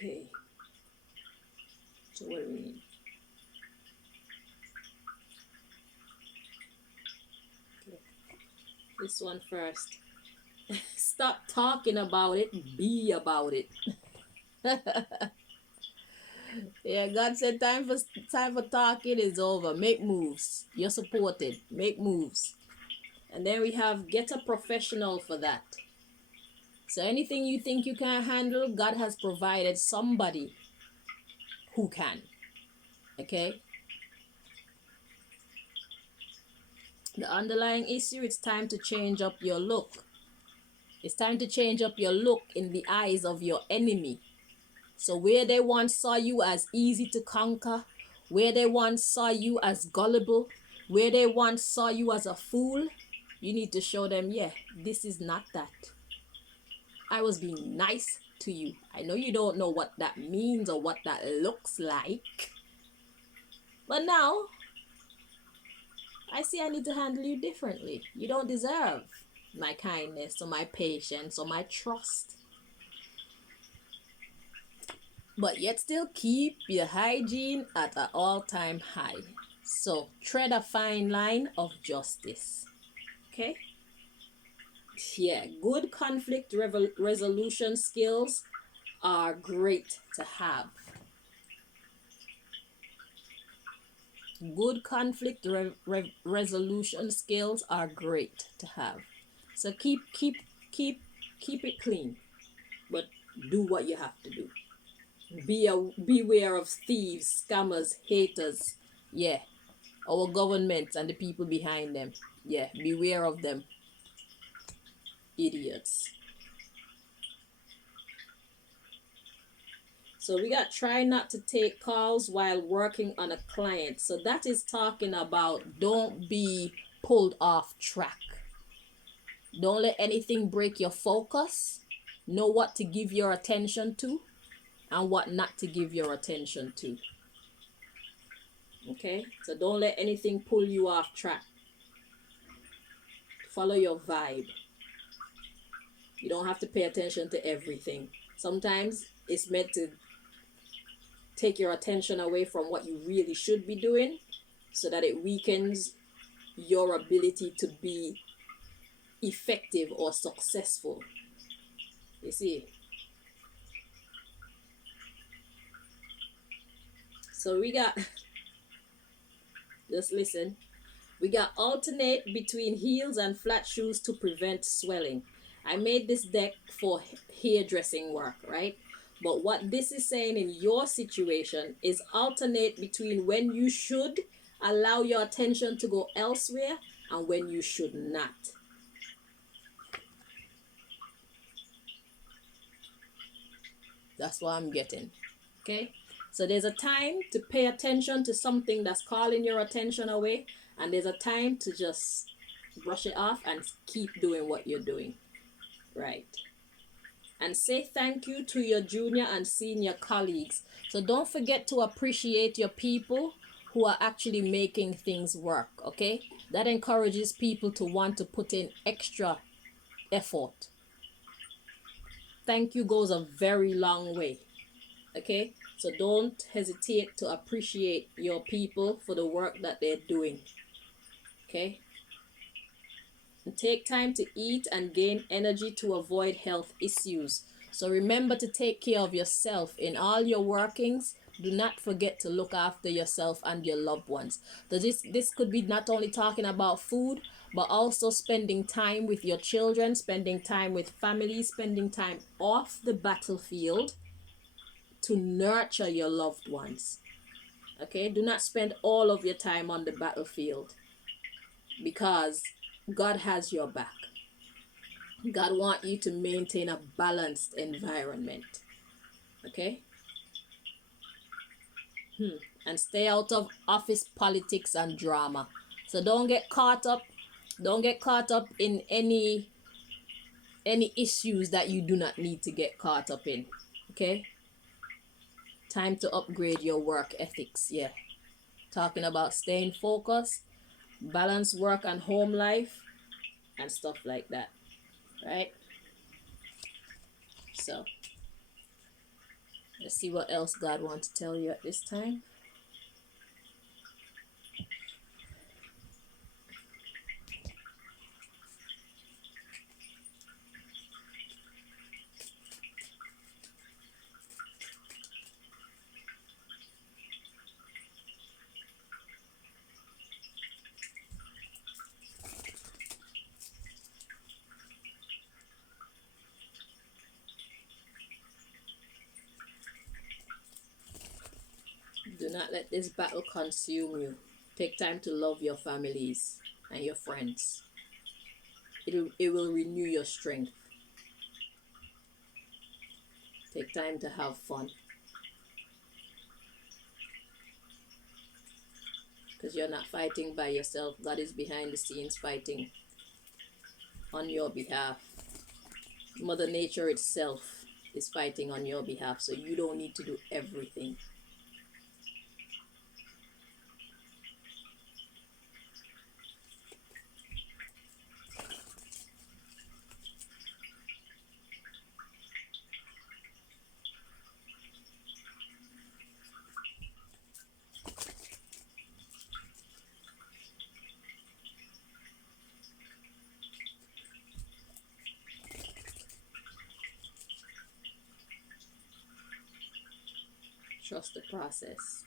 Okay. So what do we need? Okay. This one first. Stop talking about it. Be about it. Yeah, God said time for talking is over. Make moves. You're supported. Make moves. And then we have get a professional for that. So anything you think you can't handle, God has provided somebody who can. Okay? The underlying issue, it's time to change up your look. It's time to change up your look in the eyes of your enemy. So where they once saw you as easy to conquer, where they once saw you as gullible, where they once saw you as a fool, you need to show them, yeah, this is not that. I was being nice to you. I know you don't know what that means or what that looks like. But now, I see I need to handle you differently. You don't deserve my kindness or my patience or my trust. But yet still keep your hygiene at an all-time high. So tread a fine line of justice. Okay? Yeah, good conflict resolution skills are great to have. Good conflict resolution skills are great to have. So keep it clean, but do what you have to do. Beware of thieves, scammers, haters. Yeah, our government and the people behind them. Yeah, beware of them. Idiots. So we got try not to take calls while working on a client. So that is talking about don't be pulled off track. Don't let anything break your focus. Know what to give your attention to and what not to give your attention to. Okay? So don't let anything pull you off track. Follow your vibe. You don't have to pay attention to everything. Sometimes it's meant to take your attention away from what you really should be doing so that it weakens your ability to be effective or successful. You see? So we got, just listen, we got alternate between heels and flat shoes to prevent swelling. I made this deck for hairdressing work, right? But what this is saying in your situation is alternate between when you should allow your attention to go elsewhere and when you should not. That's what I'm getting. Okay? So there's a time to pay attention to something that's calling your attention away, and there's a time to just brush it off and keep doing what you're doing. Right? And say thank you to your junior and senior colleagues. So don't forget to appreciate your people who are actually making things work, okay? That encourages people to want to put in extra effort. Thank you goes a very long way, okay? So don't hesitate to appreciate your people for the work that they're doing, okay? And take time to eat and gain energy to avoid health issues. So remember to take care of yourself in all your workings. Do not forget to look after yourself and your loved ones. So this could be not only talking about food, but also spending time with your children, spending time with family, spending time off the battlefield to nurture your loved ones. Okay, do not spend all of your time on the battlefield because God has your back. God wants you to maintain a balanced environment. Okay? And stay out of office politics and drama. So don't get caught up in any issues that you do not need to get caught up in. Okay? Time to upgrade your work ethics. Yeah. Talking about staying focused, balance work and home life, and stuff like that. Right? So let's see what else God wants to tell you at this time. Do not let this battle consume you. Take time to love your families. and your friends. It will renew your strength. Take time to have fun. Because you're not fighting by yourself. God is behind the scenes fighting on your behalf. Mother Nature itself is fighting on your behalf, so you don't need to do everything. Trust the process.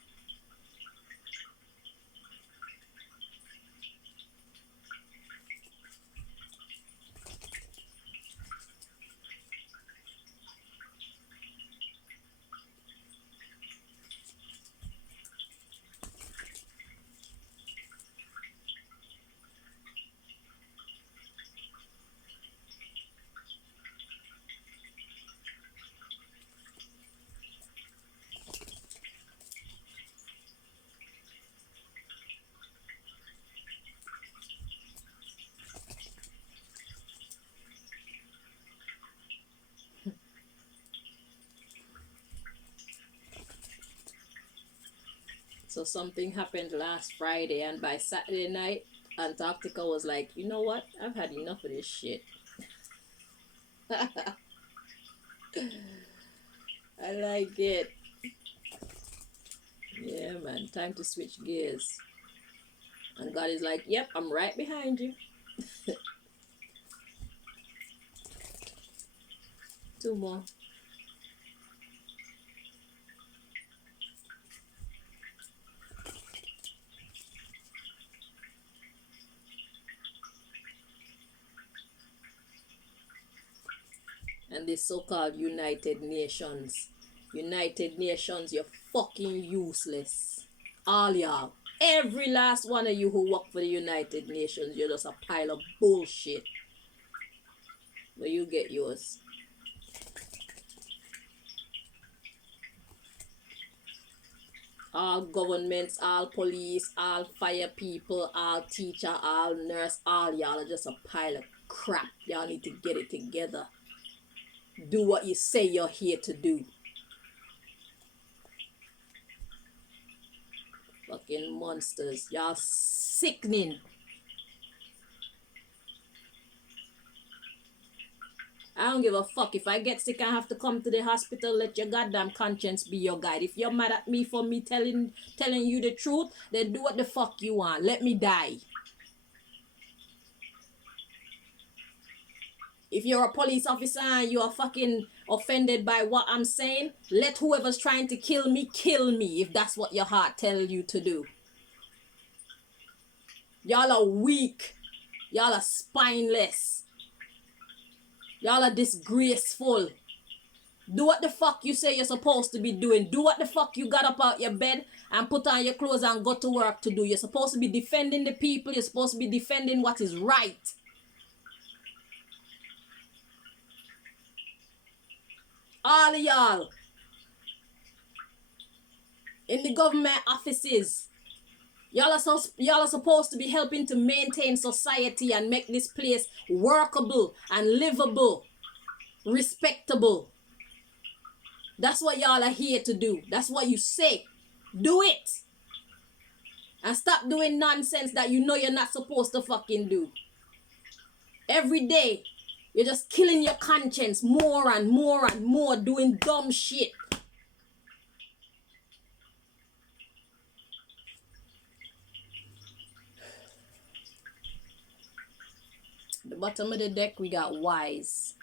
So something happened last Friday, and by Saturday night, Antarctica was like, you know what? I've had enough of this shit. I like it. Yeah, man. Time to switch gears. And God is like, yep, I'm right behind you. Two more. And this so-called United Nations. United Nations, you're fucking useless. All y'all. Every last one of you who work for the United Nations, you're just a pile of bullshit. But you get yours. All governments, all police, all fire people, all teacher, all nurse, all y'all are just a pile of crap. Y'all need to get it together. Do what you say you're here to do. Fucking monsters. Y'all sickening. I don't give a fuck. If I get sick and have to come to the hospital, let your goddamn conscience be your guide. If you're mad at me for me telling you the truth, then do what the fuck you want. Let me die. If you're a police officer and you are fucking offended by what I'm saying, let whoever's trying to kill me, if that's what your heart tells you to do. Y'all are weak. Y'all are spineless. Y'all are disgraceful. Do what the fuck you say you're supposed to be doing. Do what the fuck you got up out your bed and put on your clothes and go to work to do. You're supposed to be defending the people. You're supposed to be defending what is right. All of y'all in the government offices, y'all are supposed to be helping to maintain society and make this place workable and livable, respectable. That's what y'all are here to do. That's what you say. Do it. And stop doing nonsense that you know you're not supposed to fucking do. Every day, you're just killing your conscience more and more and more, doing dumb shit. The bottom of the deck, we got wise.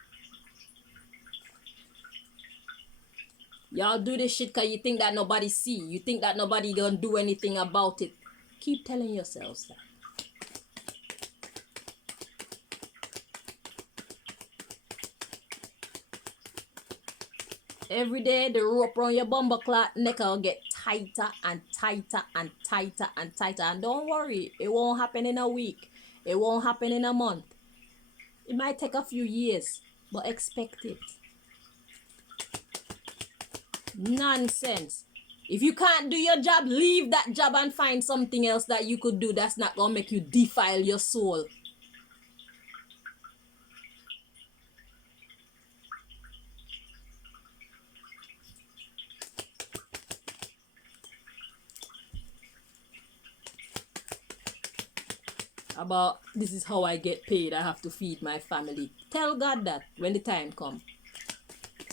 Y'all do this shit because you think that nobody see. You think that nobody gonna do anything about it. Keep telling yourselves that. Every day, the rope around your bumper cloth neck will get tighter and tighter and tighter and tighter. And don't worry, it won't happen in a week. It won't happen in a month. It might take a few years, but expect it. Nonsense. If you can't do your job, leave that job and find something else that you could do that's not gonna make you defile your soul. About this is how I get paid, I have to feed my family. Tell God that when the time comes.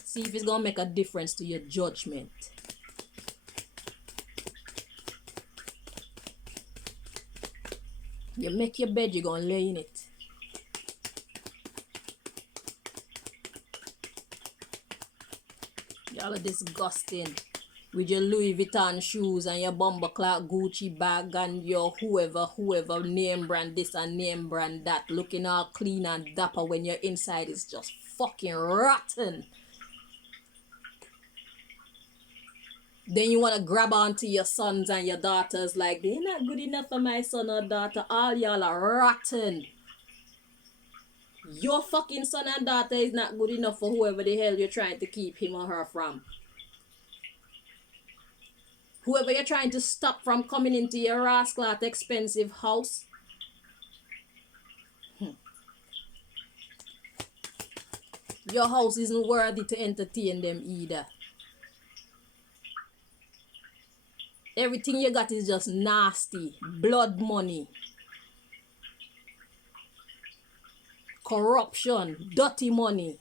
See if it's gonna make a difference to your judgment. You make your bed, you're gonna lay in it. Y'all are disgusting. With your Louis Vuitton shoes and your Bumbleclad Gucci bag and your whoever name brand this and name brand that, looking all clean and dapper when your inside is just fucking rotten. Then you want to grab onto your sons and your daughters like they're not good enough for my son or daughter. All y'all are rotten. Your fucking son and daughter is not good enough for whoever the hell you're trying to keep him or her from. Whoever you're trying to stop from coming into your rascal expensive house. Your house isn't worthy to entertain them either. Everything you got is just nasty. Blood money. Corruption. Dirty money.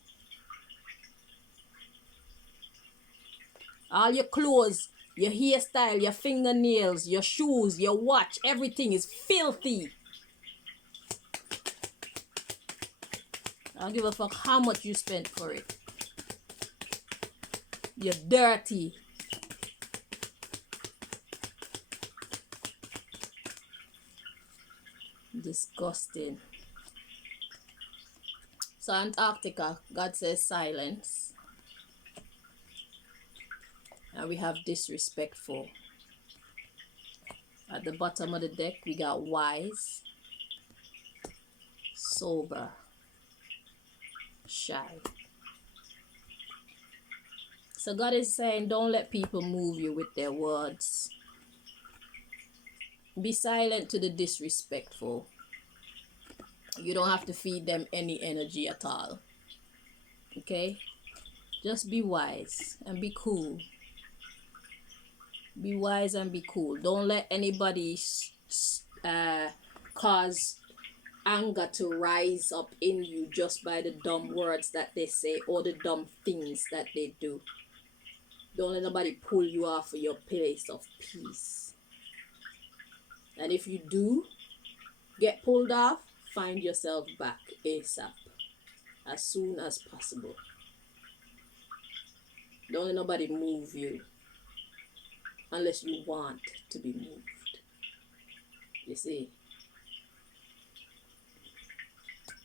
All your clothes, your hairstyle, your fingernails, your shoes, your watch, everything is filthy. I don't give a fuck how much you spent for it. You're dirty. Disgusting. So Antarctica, God says silence. And we have disrespectful. At the bottom of the deck, we got wise, sober, shy. So God is saying, don't let people move you with their words. Be silent to the disrespectful. You don't have to feed them any energy at all. Okay? Just be wise and be cool. Be wise and be cool. Don't let anybody cause anger to rise up in you just by the dumb words that they say or the dumb things that they do. Don't let nobody pull you off of your place of peace. And if you do get pulled off, find yourself back ASAP, as soon as possible. Don't let nobody move you unless you want to be moved. You see?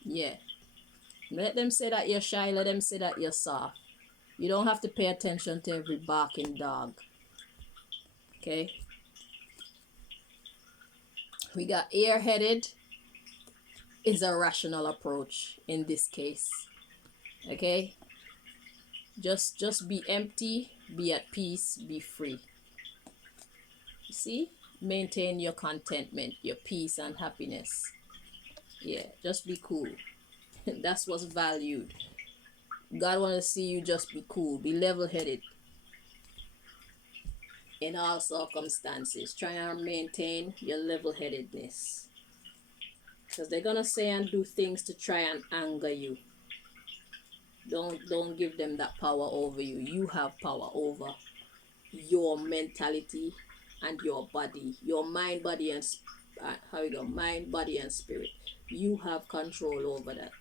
Yeah. Let them say that you're shy. Let them say that you're soft. You don't have to pay attention to every barking dog. Okay? We got airheaded is a rational approach in this case. Okay? Just be empty, be at peace, be free. You see? Maintain your contentment, your peace and happiness. Yeah, just be cool. That's what's valued. God wants to see you just be cool, be level-headed in all circumstances. Try and maintain your level-headedness. Because they're going to say and do things to try and anger you. Don't give them that power over you. You have power over your mentality and your body. Your mind, body, and mind, body, and spirit. You have control over that.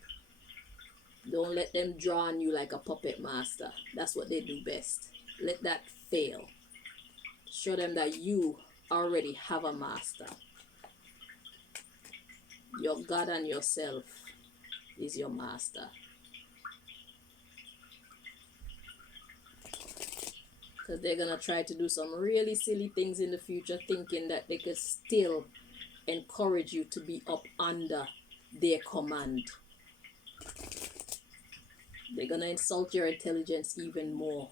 Don't let them draw on you like a puppet master. That's what they do best. Let that fail. Show them that you already have a master. Your God and yourself is your master. Because they're going to try to do some really silly things in the future, thinking that they could still encourage you to be up under their command. They're gonna insult your intelligence even more.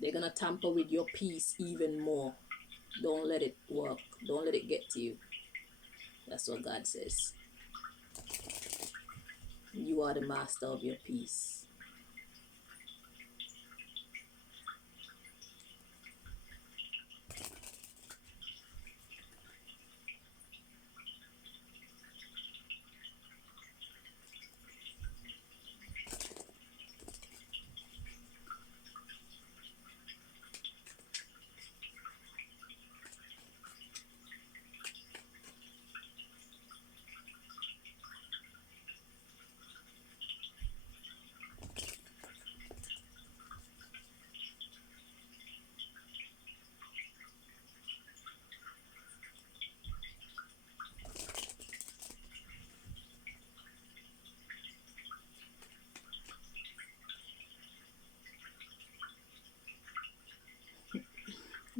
They're gonna tamper with your peace even more. Don't let it work. Don't let it get to you. That's what God says. You are the master of your peace.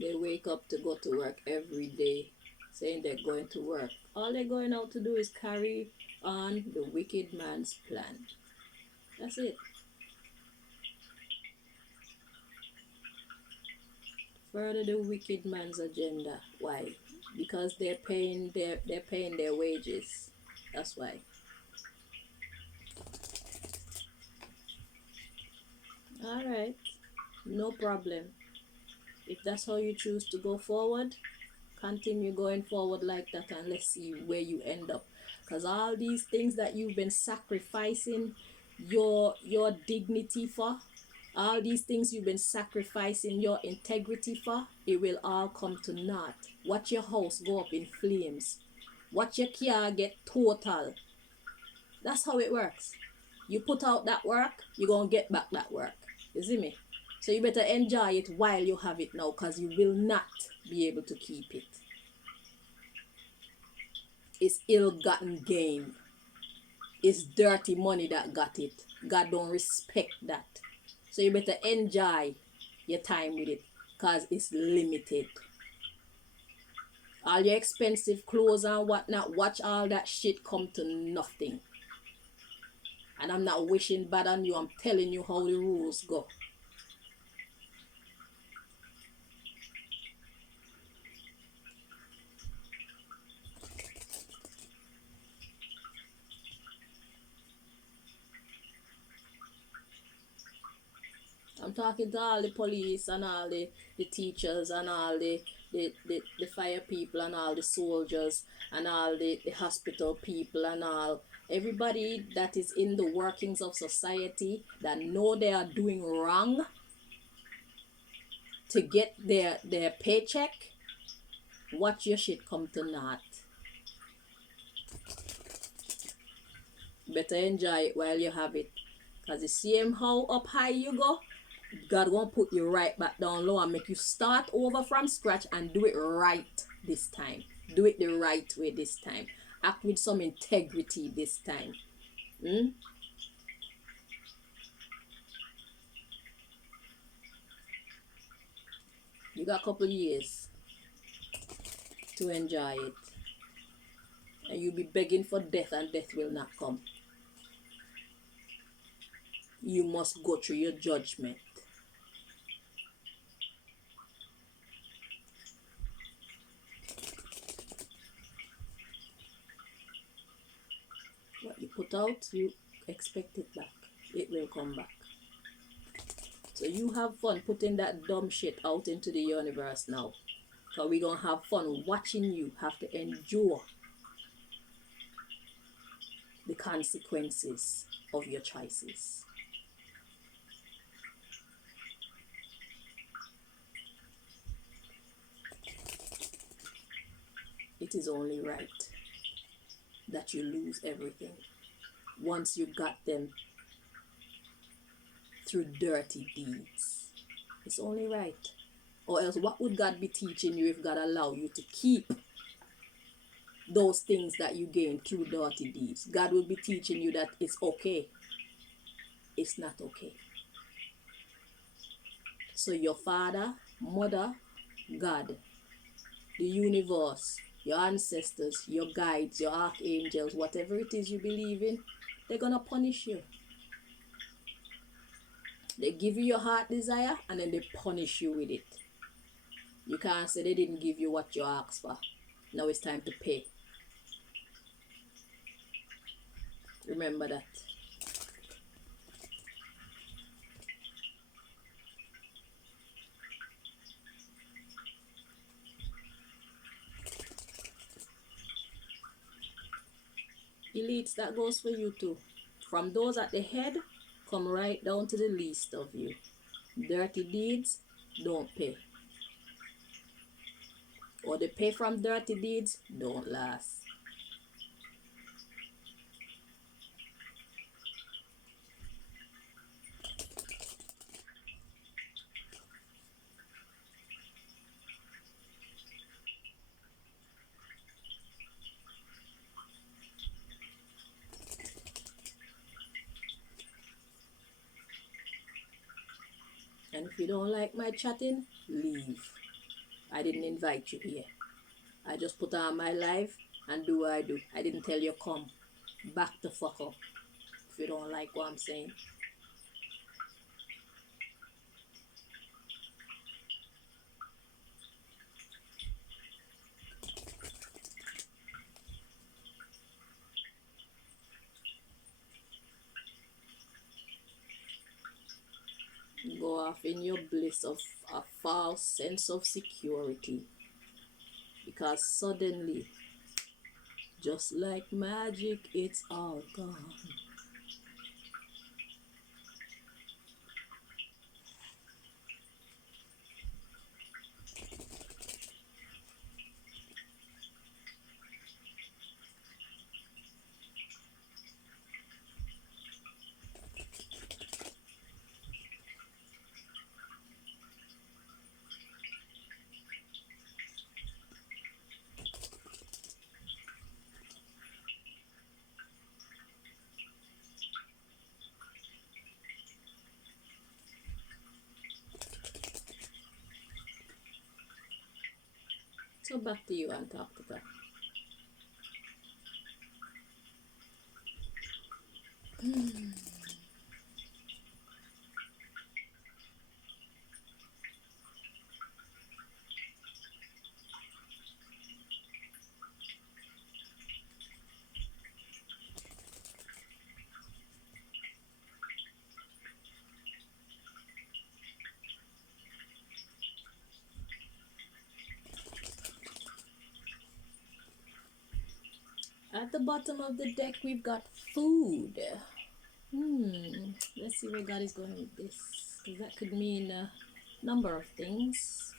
They wake up to go to work every day saying they're going to work. All they're going out to do is carry on the wicked man's plan. That's it. Further the wicked man's agenda. Why? Because they're paying their wages. That's why. Alright. No problem. If that's how you choose to go forward, continue going forward like that, and let's see where you end up. Because all these things that you've been sacrificing your dignity for, all these things you've been sacrificing your integrity for, it will all come to naught. Watch your house go up in flames. Watch your car get total. That's how it works. You put out that work, you're going to get back that work. You see me? So you better enjoy it while you have it now, because you will not be able to keep it. It's ill-gotten gain. It's dirty money that got it. God don't respect that. So you better enjoy your time with it, because it's limited. All your expensive clothes and whatnot, watch all that shit come to nothing. And I'm not wishing bad on you. I'm telling you how the rules go. I'm talking to all the police and all the teachers and all the fire people and all the soldiers and all the hospital people and all. Everybody that is in the workings of society that know they are doing wrong to get their paycheck, watch your shit come to naught. Better enjoy it while you have it. Because the same how up high you go, God won't put you right back down low and make you start over from scratch and do it right this time. Do it the right way this time. Act with some integrity this time. You got a couple years to enjoy it. And you'll be begging for death and death will not come. You must go through your judgment. What you put out, you expect it back. It will come back. So you have fun putting that dumb shit out into the universe now. So we're going to have fun watching you have to endure the consequences of your choices. It is only right that you lose everything once you got them through dirty deeds. It's only right. Or else what would God be teaching you if God allow you to keep those things that you gain through dirty deeds? God will be teaching you that it's okay. It's not okay. So your father, mother, God, the universe, your ancestors, your guides, your archangels, whatever it is you believe in, they're gonna punish you. They give you your heart desire and then they punish you with it. You can't say they didn't give you what you asked for. Now it's time to pay. Remember that. Elites, that goes for you too. From those at the head, come right down to the least of you. Dirty deeds, don't pay. Or the pay from dirty deeds, don't last. And if you don't like my chatting, leave. I didn't invite you here. I just put on my life and do what I do. I didn't tell you come. Back the fuck up if you don't like what I'm saying. Go off in your bliss of a false sense of security. Because suddenly, just like magic, it's all gone. So back to you, Antarctica. At the bottom of the deck, we've got food. Let's see where God is going with this. Because that could mean a number of things.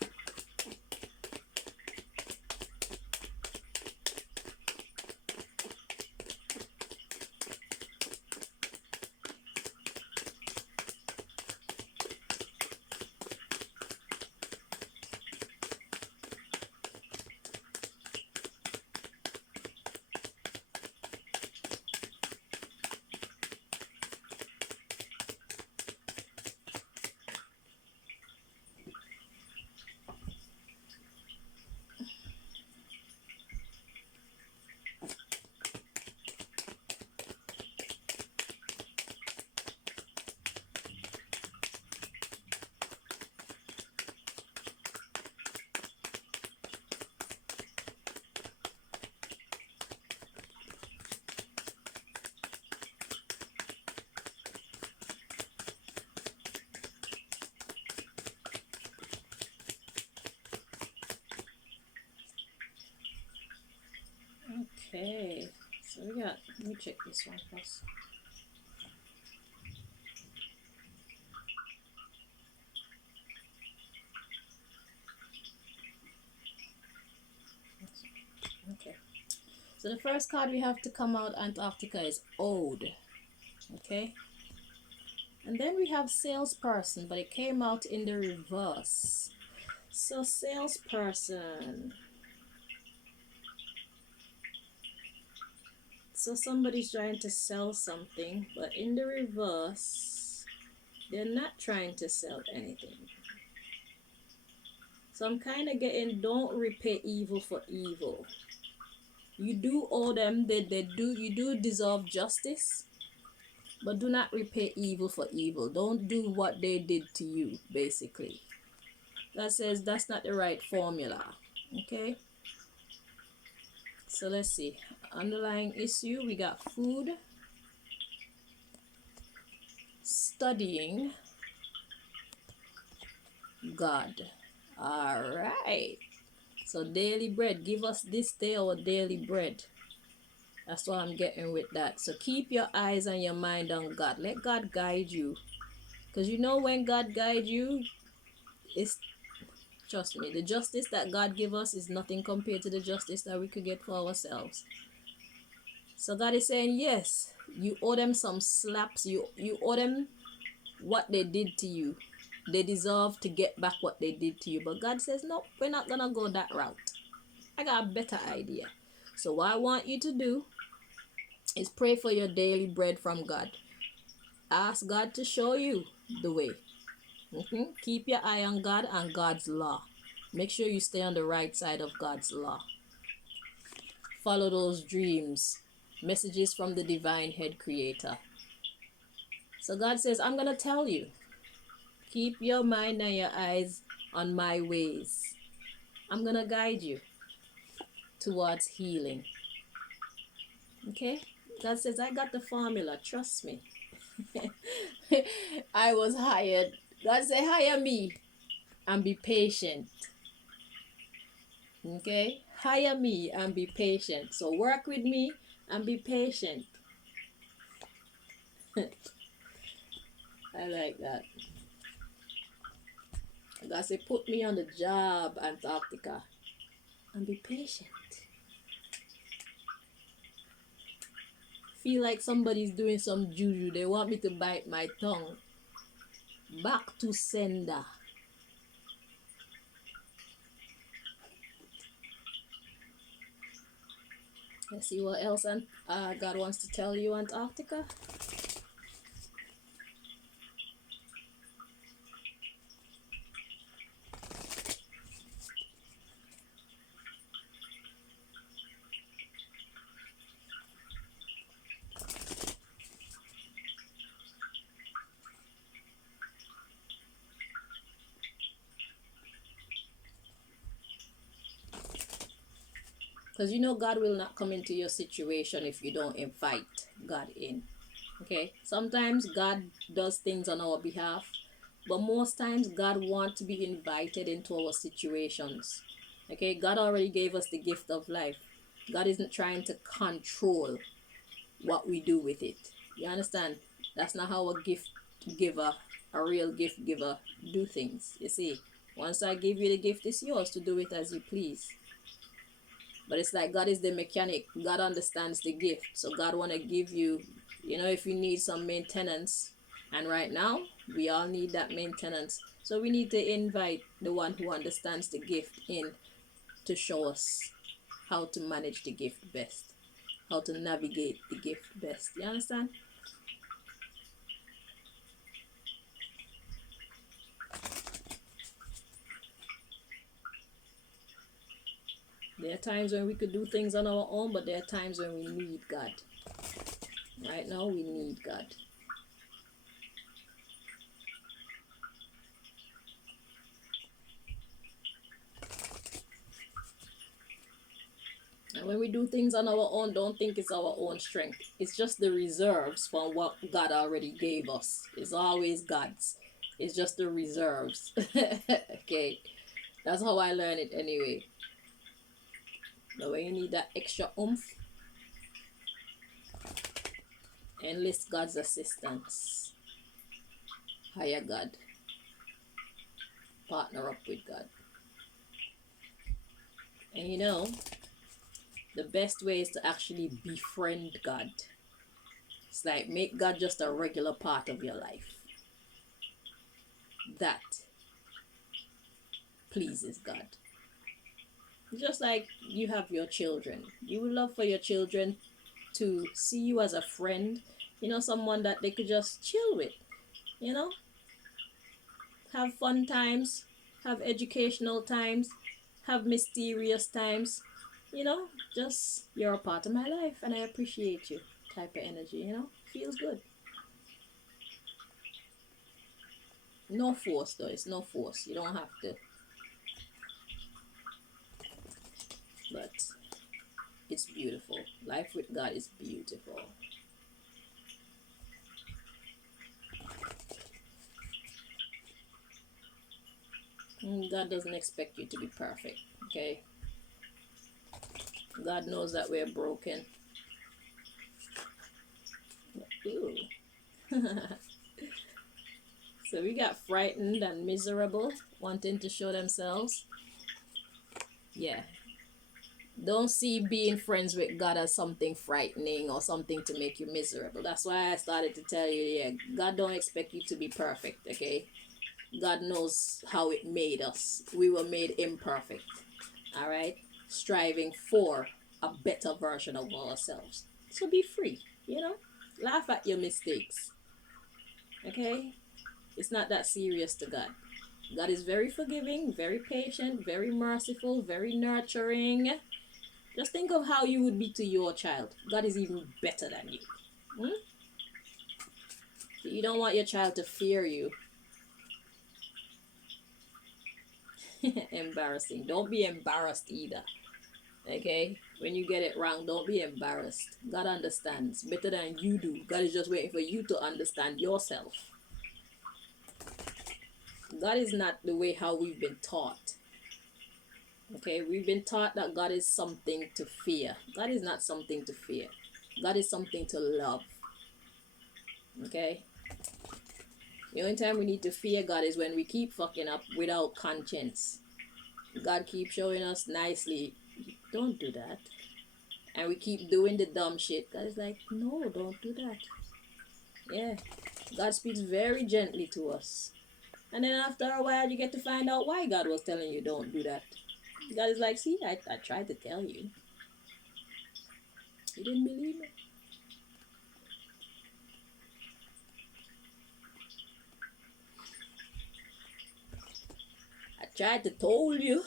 Okay, so we got, let me check this one first. Okay, so the first card we have to come out Antarctica is Ode. Okay, and then we have Salesperson, but it came out in the reverse. So Salesperson. So somebody's trying to sell something, but in the reverse, they're not trying to sell anything. So I'm kind of getting, don't repay evil for evil. You do owe them, you do deserve justice, but do not repay evil for evil. Don't do what they did to you, basically. God says that's not the right formula. Okay? So let's see. Underlying issue, we got food, studying, God. All right. So daily bread. Give us this day our daily bread. That's what I'm getting with that. So keep your eyes and your mind on God. Let God guide you. Because you know when God guides you, it's, trust me, the justice that God give us is nothing compared to the justice that we could get for ourselves. So God is saying, yes, you owe them some slaps. You owe them what they did to you. They deserve to get back what they did to you. But God says, no, we're not going to go that route. I got a better idea. So what I want you to do is pray for your daily bread from God. Ask God to show you the way. Keep your eye on God and God's law. Make sure you stay on the right side of God's law. Follow those dreams, messages from the divine head creator. So God says, I'm going to tell you, keep your mind and your eyes on my ways. I'm going to guide you towards healing. Okay? God says, I got the formula. Trust me. I was hired. God said, hire me and be patient. Okay? Hire me and be patient. So work with me and be patient. I like that. God said, put me on the job, Antarctica, and be patient. Feel like somebody's doing some juju. They want me to bite my tongue. Back to sender. Let's see what else God wants to tell you, Antarctica. Because you know God will not come into your situation if you don't invite God in. Okay? Sometimes God does things on our behalf, but most times God wants to be invited into our situations. Okay? God already gave us the gift of life. God isn't trying to control what we do with it. You understand? That's not how a gift giver, a real gift giver, do things. You see? Once I give you the gift, it's yours to do it as you please. But it's like God is the mechanic. God understands the gift. So God want to give you, if you need some maintenance. And right now, we all need that maintenance. So we need to invite the one who understands the gift in to show us how to manage the gift best. How to navigate the gift best. You understand? There are times when we could do things on our own, but there are times when we need God. Right now, we need God. And when we do things on our own, don't think it's our own strength. It's just the reserves from what God already gave us. It's always God's. It's just the reserves. Okay. That's how I learn it anyway. But when you need that extra oomph, enlist God's assistance. Hire God. Partner up with God. And the best way is to actually befriend God. It's like make God just a regular part of your life. That pleases God. Just like you have your children. You would love for your children to see you as a friend. Someone that they could just chill with. Have fun times. Have educational times. Have mysterious times. you know, just you're a part of my life and I appreciate you type of energy, you know, feels good. No force though, it's no force. You don't have to, but it's beautiful. Life with God is beautiful. God doesn't expect you to be perfect, okay? God knows that we're broken. Ooh. So we got frightened and miserable, wanting to show themselves. Yeah. Don't see being friends with God as something frightening or something to make you miserable. That's why I started to tell you, yeah, God don't expect you to be perfect, okay? God knows how it made us. We were made imperfect, all right? Striving for a better version of ourselves. So be free, you know? Laugh at your mistakes, okay? It's not that serious to God. God is very forgiving, very patient, very merciful, very nurturing. Just think of how you would be to your child. God is even better than you. Hmm? You don't want your child to fear you. Embarrassing. Don't be embarrassed either. Okay? When you get it wrong, don't be embarrassed. God understands better than you do. God is just waiting for you to understand yourself. God is not the way how we've been taught. Okay? We've been taught that God is something to fear. God is not something to fear. God is something to love. Okay? The only time we need to fear God is when we keep fucking up without conscience. God keeps showing us nicely, don't do that. And we keep doing the dumb shit. God is like, no, don't do that. Yeah. God speaks very gently to us. And then after a while, you get to find out why God was telling you don't do that. God is like, see, I tried to tell you. You didn't believe me. I tried to told you.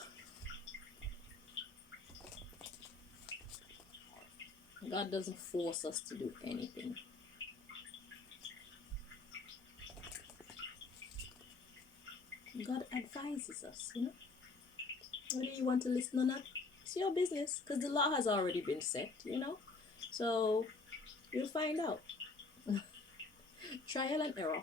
God doesn't force us to do anything. God advises us, you know. Whether you want to listen or not, it's your business because the law has already been set, you know. So you'll find out. Trial and error.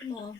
3 more.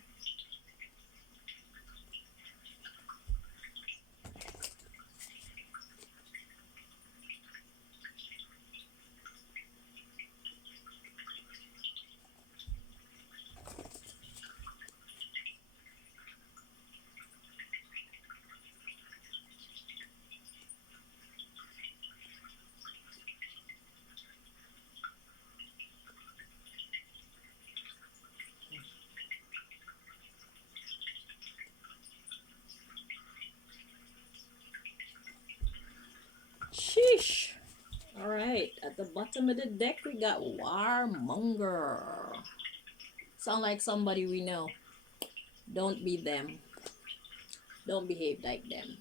Sheesh. All right. At the bottom of the deck, we got Warmonger. Sound like somebody we know. Don't be them. Don't behave like them.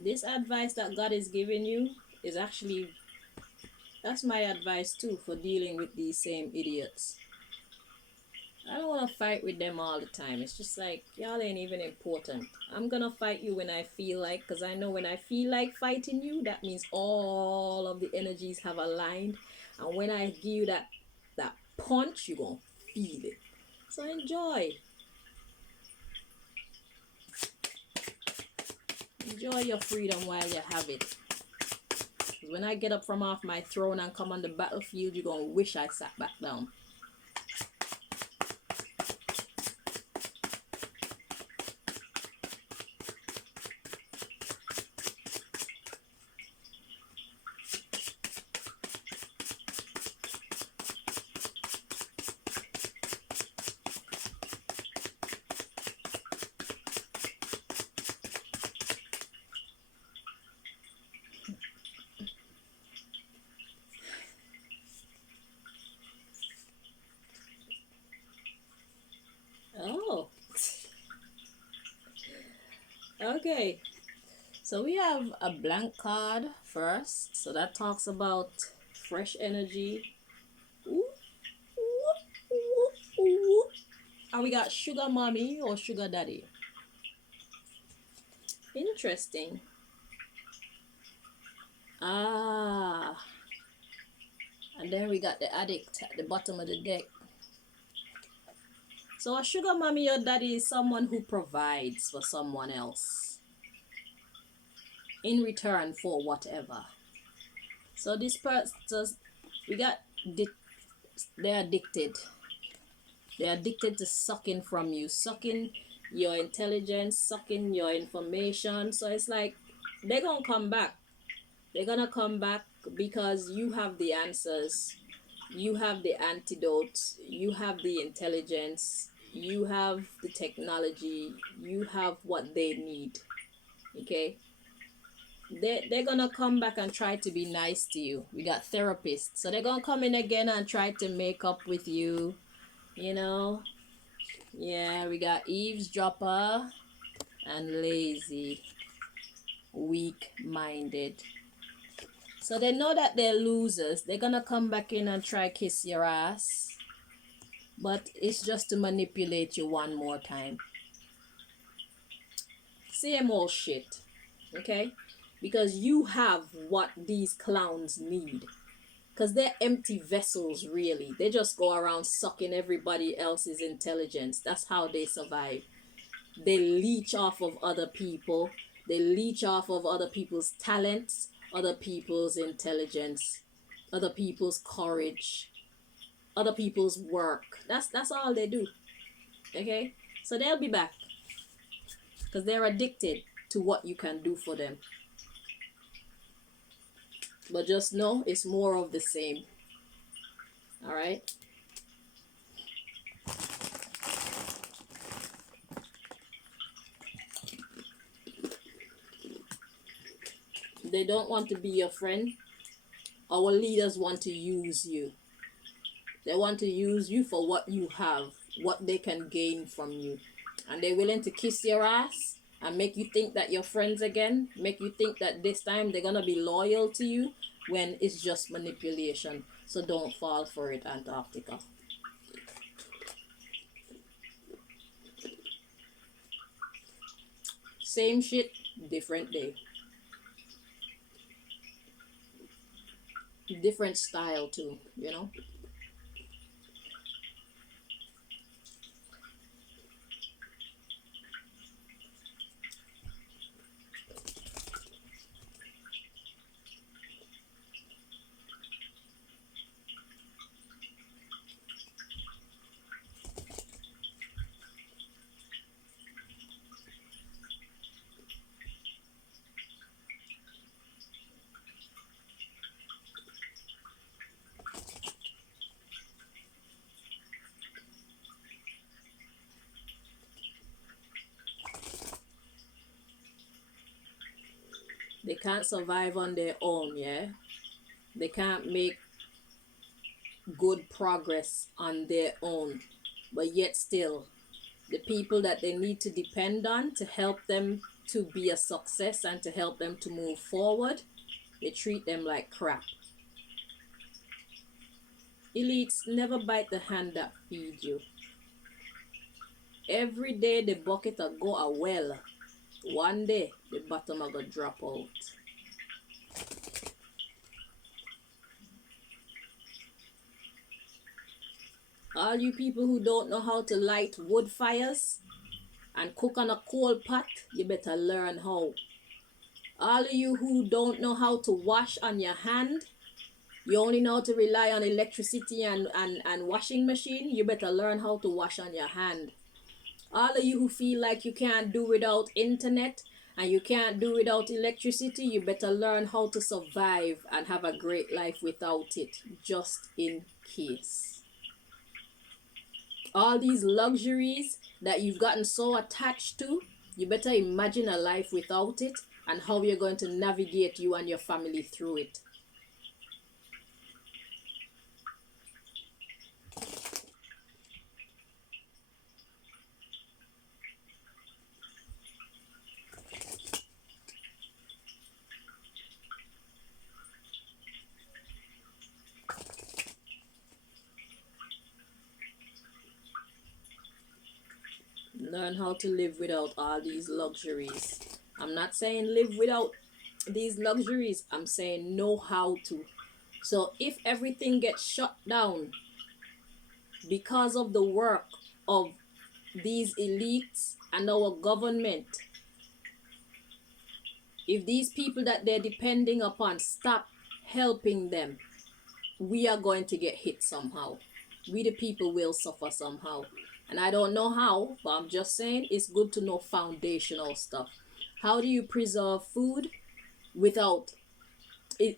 This advice that God is giving you is actually, that's my advice too for dealing with these same idiots. I don't want to fight with them all the time. It's just like, y'all ain't even important. I'm gonna fight you when I feel like, because I know when I feel like fighting you, that means all of the energies have aligned. And when I give you that punch, you're gonna feel it. So enjoy. Enjoy your freedom while you have it. When I get up from off my throne and come on the battlefield, you're gonna wish I sat back down. Oh, okay. So we have a blank card first. So that talks about fresh energy. Ooh, ooh, ooh, ooh. And we got sugar mommy or sugar daddy. Interesting. Ah. And then we got the addict at the bottom of the deck. So a sugar mommy or daddy is someone who provides for someone else in return for whatever. So this person, we got, they're addicted. They're addicted to sucking from you, sucking your intelligence, sucking your information. So it's like they're gonna come back. They're gonna come back because you have the answers. You have the antidote. You have the intelligence. You have the technology. You have what they need. Okay? They're gonna come back and try to be nice to you. We got therapists. So they're gonna come in again and try to make up with you. You know? Yeah, we got eavesdropper and lazy, weak-minded. So they know that they're losers. They're gonna come back in and try kiss your ass. But it's just to manipulate you one more time. Same old shit. Okay? Because you have what these clowns need. Because they're empty vessels, really. They just go around sucking everybody else's intelligence. That's how they survive. They leech off of other people. They leech off of other people's talents, other people's intelligence, other people's courage, other people's work. That's all they do. Okay? So they'll be back. Because they're addicted to what you can do for them. But just know it's more of the same. Alright? They don't want to be your friend. Our leaders want to use you. They want to use you for what you have, what they can gain from you. And they're willing to kiss your ass and make you think that you're friends again. Make you think that this time they're going to be loyal to you when it's just manipulation. So don't fall for it, Antarctica. Same shit, different day. Different style too, you know? They can't survive on their own, yeah? They can't make good progress on their own. But yet still, the people that they need to depend on to help them to be a success and to help them to move forward, they treat them like crap. Elites never bite the hand that feeds you. Every day the bucket will go a well. One day the bottom will go drop out. All you people who don't know how to light wood fires and cook on a coal pot, you better learn how. All of you who don't know how to wash on your hand, you only know how to rely on electricity and washing machine, you better learn how to wash on your hand. All of you who feel like you can't do without internet and you can't do without electricity, you better learn how to survive and have a great life without it, just in case. All these luxuries that you've gotten so attached to, you better imagine a life without it and how you're going to navigate you and your family through it. Learn how to live without all these luxuries. I'm not saying live without these luxuries, I'm saying know how to. So if everything gets shut down because of the work of these elites and our government, if these people that they're depending upon stop helping them, we are going to get hit somehow. We the people will suffer somehow. And I don't know how, but I'm just saying it's good to know foundational stuff. How do you preserve food without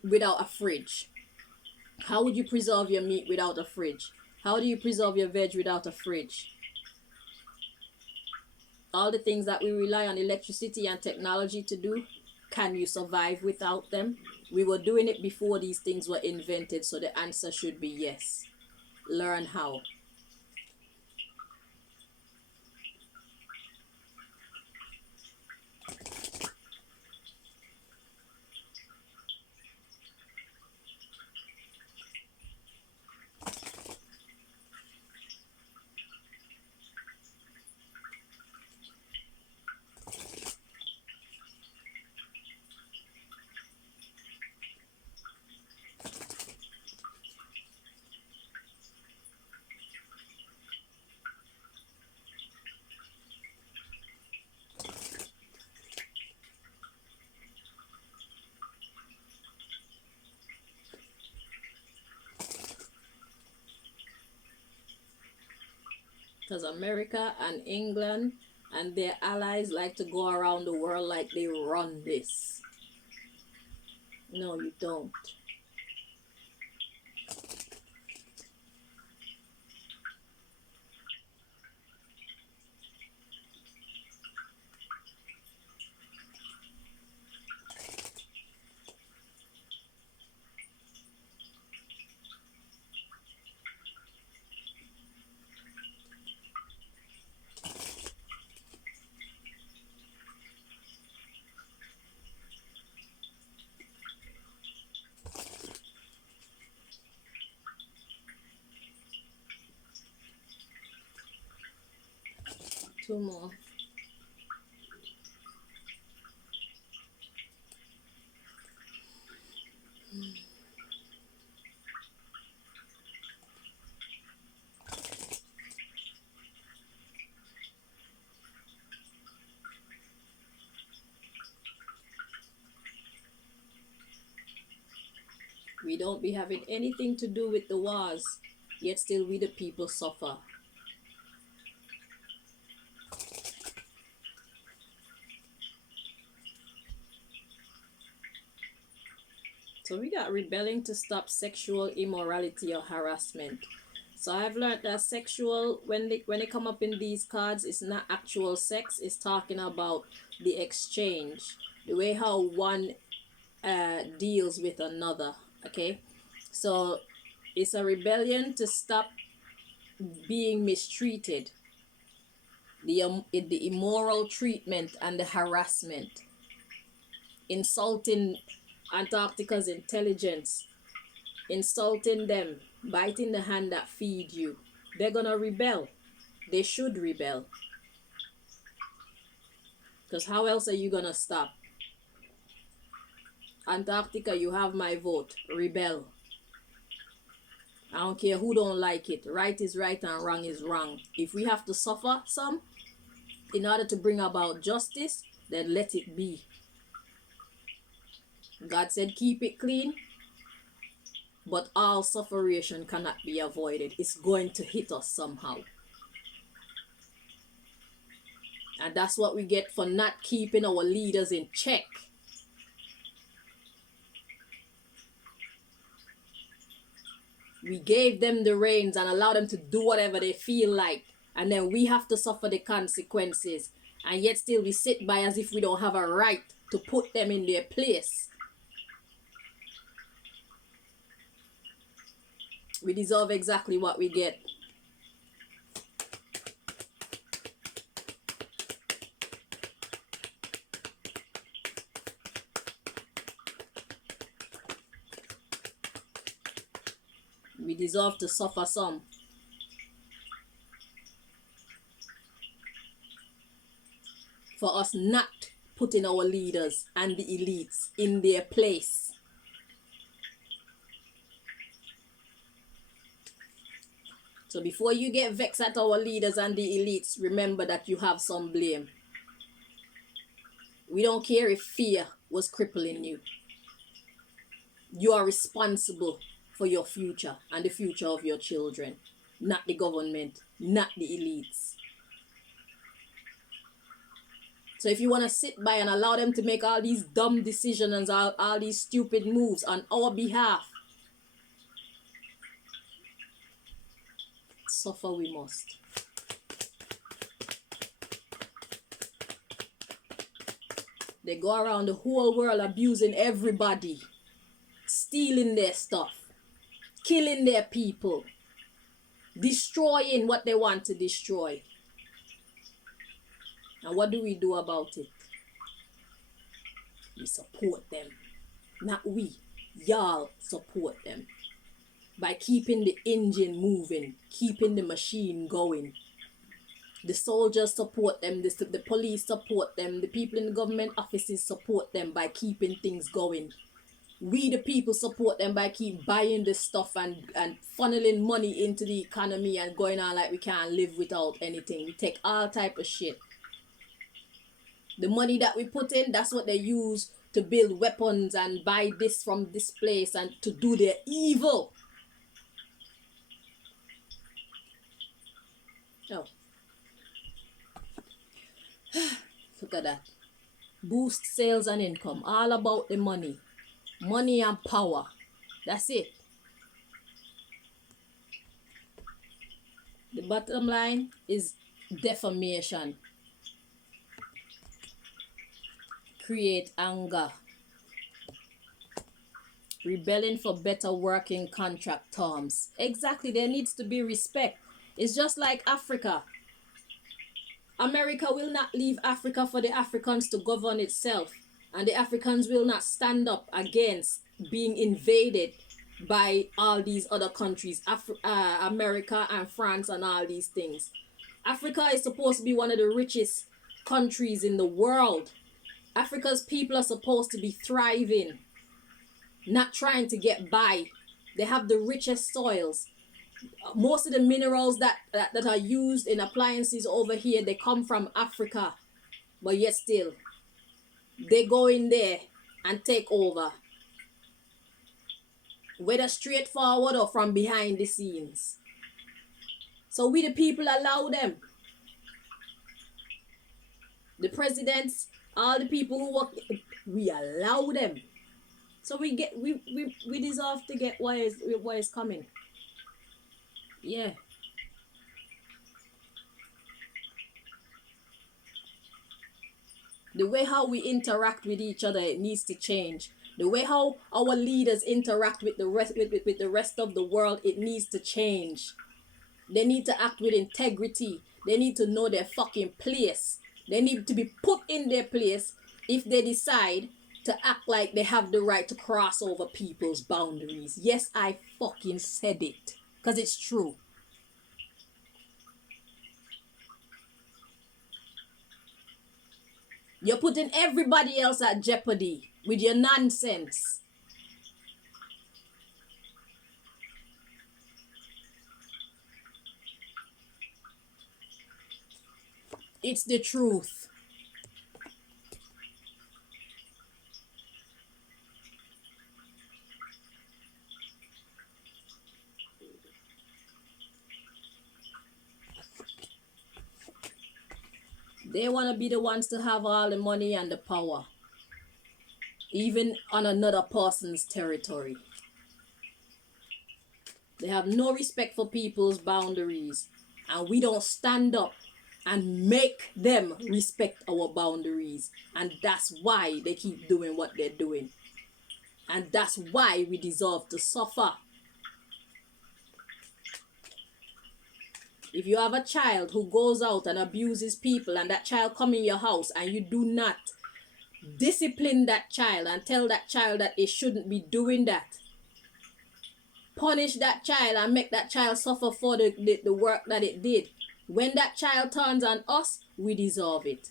without a fridge? How would you preserve your meat without a fridge? How do you preserve your veg without a fridge? All the things that we rely on electricity and technology to do, can you survive without them? We were doing it before these things were invented, so the answer should be yes. Learn how. Because America and England and their allies like to go around the world like they run this. No, you don't. Two more. We don't be having anything to do with the wars, yet still we the people suffer. So we got rebelling to stop sexual immorality or harassment. So I've learned that sexual, when they come up in these cards, it's not actual sex. It's talking about the exchange, the way how one deals with another. Okay, so it's a rebellion to stop being mistreated, the immoral treatment and the harassment, insulting Antarctica's intelligence, insulting them, biting the hand that feed you. They're gonna rebel. They should rebel. Because how else are you gonna stop? Antarctica, you have my vote. Rebel. I don't care who don't like it. Right is right and wrong is wrong. If we have to suffer some in order to bring about justice, then let it be. God said keep it clean, but all sufferation cannot be avoided. It's going to hit us somehow. And that's what we get for not keeping our leaders in check. We gave them the reins and allowed them to do whatever they feel like. And then we have to suffer the consequences. And yet still we sit by as if we don't have a right to put them in their place. We deserve exactly what we get. We deserve to suffer some. For us not putting our leaders and the elites in their place. So before you get vexed at our leaders and the elites, remember that you have some blame. We don't care if fear was crippling you. You are responsible for your future and the future of your children, not the government, not the elites. So if you want to sit by and allow them to make all these dumb decisions and all these stupid moves on our behalf, suffer we must. They go around the whole world abusing everybody, stealing their stuff, killing their people, destroying what they want to destroy. And what do we do about it? We support them. Not we. Y'all support them. By keeping the engine moving, keeping the machine going. The soldiers support them, the police support them, the people in the government offices support them by keeping things going. We the people support them by keep buying this stuff and funneling money into the economy and going on like we can't live without anything. We take all type of shit. The money that we put in, that's what they use to build weapons and buy this from this place and to do their evil. Oh. Look at that. Boost sales and income. All about the money. Money and power. That's it. The bottom line is defamation. Create anger. Rebelling for better working contract terms. Exactly, there needs to be respect. It's just like Africa. America will not leave Africa for the Africans to govern itself. And the Africans will not stand up against being invaded by all these other countries. America and France and all these things. Africa is supposed to be one of the richest countries in the world. Africa's people are supposed to be thriving, not trying to get by. They have the richest soils. Most of the minerals that are used in appliances over here, they come from Africa. But yet still, they go in there and take over. Whether straightforward or from behind the scenes. So we the people allow them. The presidents, all the people who work, we allow them. So we deserve to get what is coming. Yeah. The way how we interact with each other, it needs to change. The way how our leaders interact with the rest of the world, it needs to change. They need to act with integrity. They need to know their fucking place. They need to be put in their place if they decide to act like they have the right to cross over people's boundaries. Yes, I fucking said it. Because it's true. You're putting everybody else at jeopardy with your nonsense. It's the truth. They want to be the ones to have all the money and the power, even on another person's territory. They have no respect for people's boundaries, and we don't stand up and make them respect our boundaries. And that's why they keep doing what they're doing. And that's why we deserve to suffer. If you have a child who goes out and abuses people, and that child come in your house and you do not discipline that child and tell that child that it shouldn't be doing that, punish that child and make that child suffer for the work that it did, when that child turns on us, we deserve it.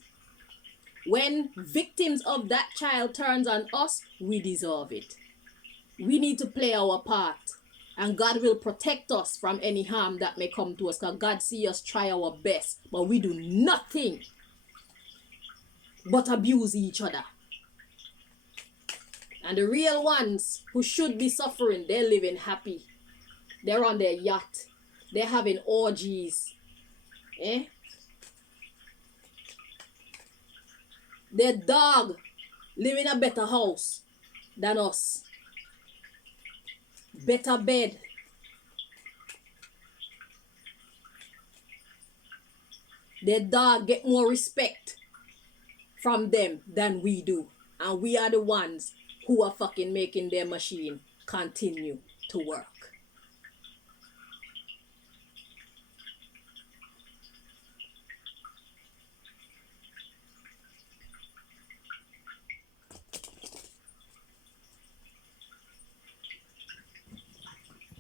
When victims of that child turns on us, we deserve it. We need to play our part, and God will protect us from any harm that may come to us, because God see us try our best, but we do nothing but abuse each other. And the real ones who should be suffering, they're living happy. They're on their yacht. They're having orgies. Their dog live in a better house than us. Better bed. Their dog get more respect from them than we do. And we are the ones who are fucking making their machine continue to work.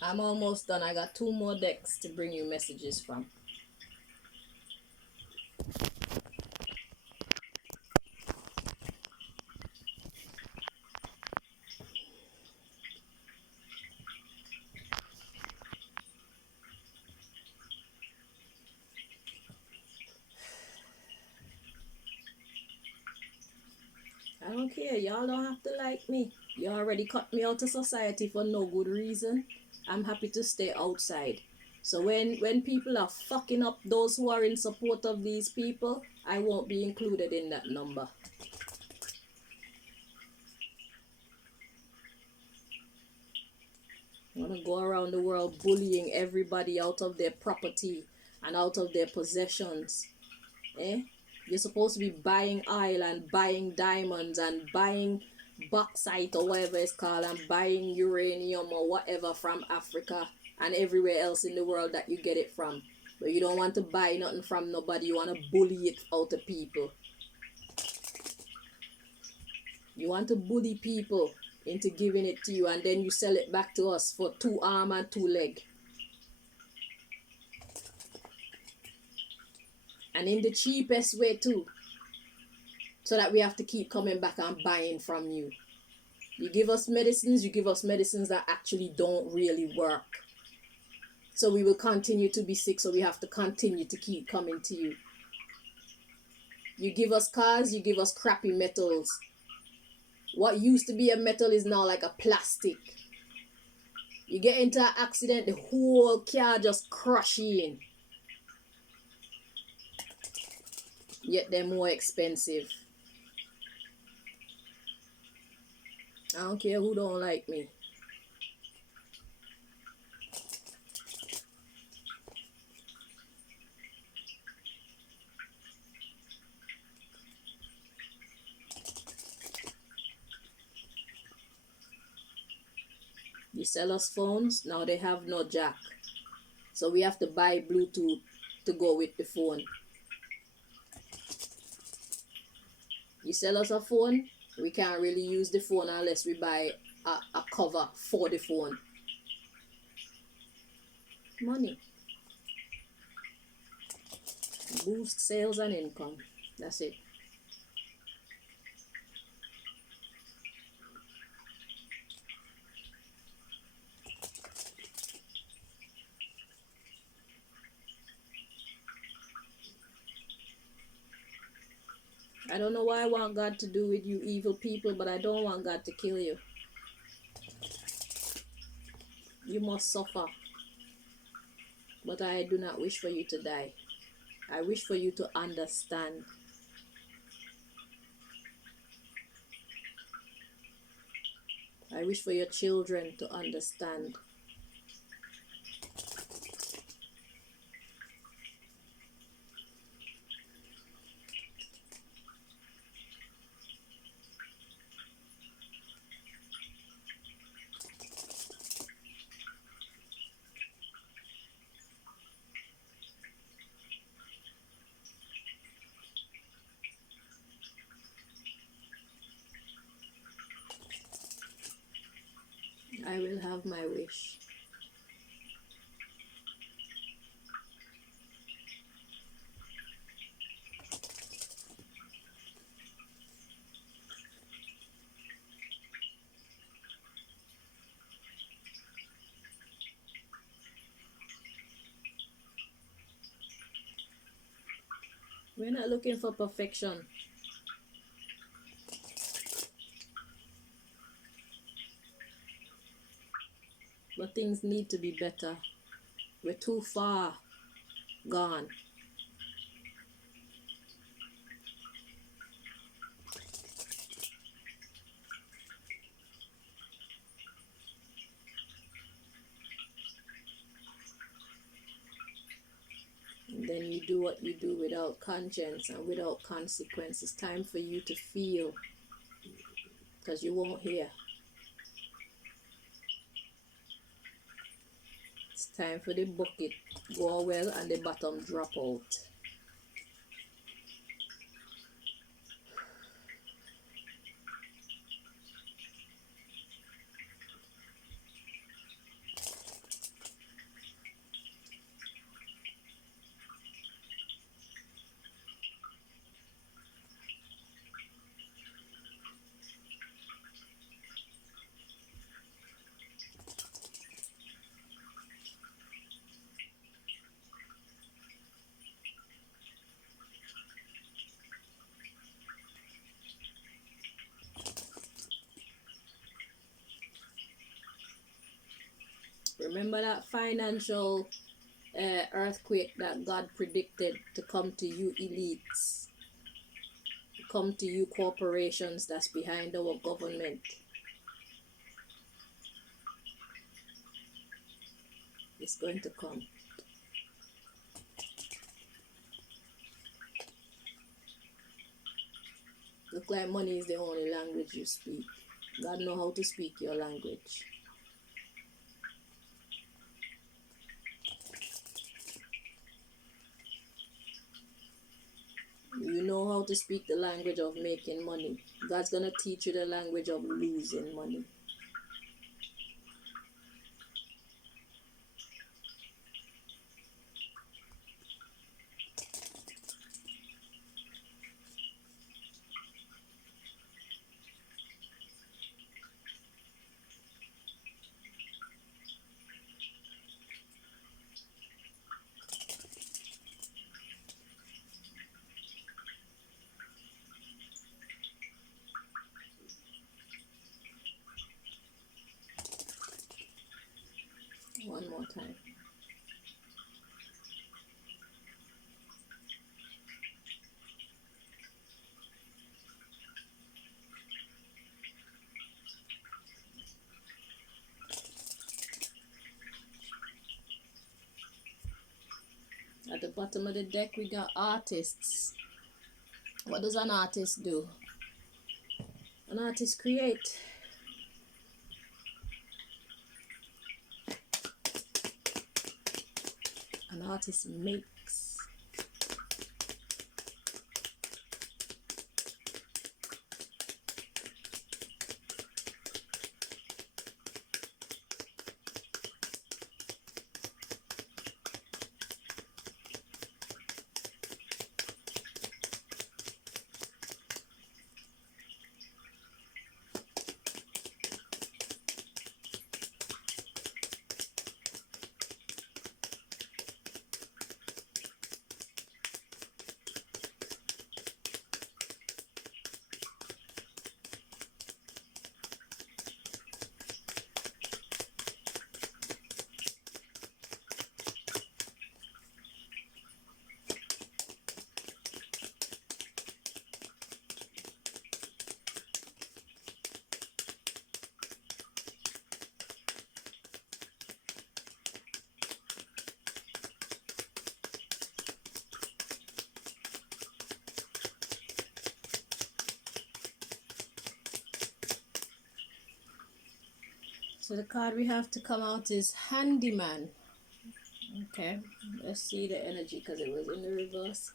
I'm almost done. I got 2 more decks to bring you messages from. I don't care. Y'all don't have to like me. You already cut me out of society for no good reason. I'm happy to stay outside. So when people are fucking up those who are in support of these people, I won't be included in that number. I want to go around the world bullying everybody out of their property and out of their possessions. You're supposed to be buying oil and buying diamonds and buying bauxite or whatever it's called, and buying uranium or whatever from Africa and everywhere else in the world that you get it from. But you don't want to buy nothing from nobody. You want to bully it out of people. You want to bully people into giving it to you, and then you sell it back to us for 2 arms and 2 legs. And in the cheapest way too. So that we have to keep coming back and buying from you. You give us medicines that actually don't really work. So we will continue to be sick, so we have to continue to keep coming to you. You give us cars, you give us crappy metals. What used to be a metal is now like a plastic. You get into an accident, the whole car just crush in. Yet they're more expensive. I don't care who don't like me. You sell us phones, now they have no jack. So we have to buy Bluetooth to go with the phone. You sell us a phone, we can't really use the phone unless we buy a cover for the phone. Money. Boost sales and income. That's it. I don't know what I want God to do with you evil people, but I don't want God to kill you. You must suffer. But I do not wish for you to die. I wish for you to understand. I wish for your children to understand. I will have my wish. We're not looking for perfection. But things need to be better. We're too far gone. And then you do what you do without conscience and without consequence. It's time for you to feel, because you won't hear. It's time for the bucket go well and the bottom drop out. Remember that financial earthquake that God predicted to come to you elites, come to you corporations that's behind our government. It's going to come. Look like money is the only language you speak. God know how to speak your language. You know how to speak the language of making money. God's gonna teach you the language of losing money. One more time. At the bottom of the deck, we got artists. What does an artist do? An artist create. An artist makes. So the card we have to come out is Handyman. Okay, let's see the energy because it was in the reverse.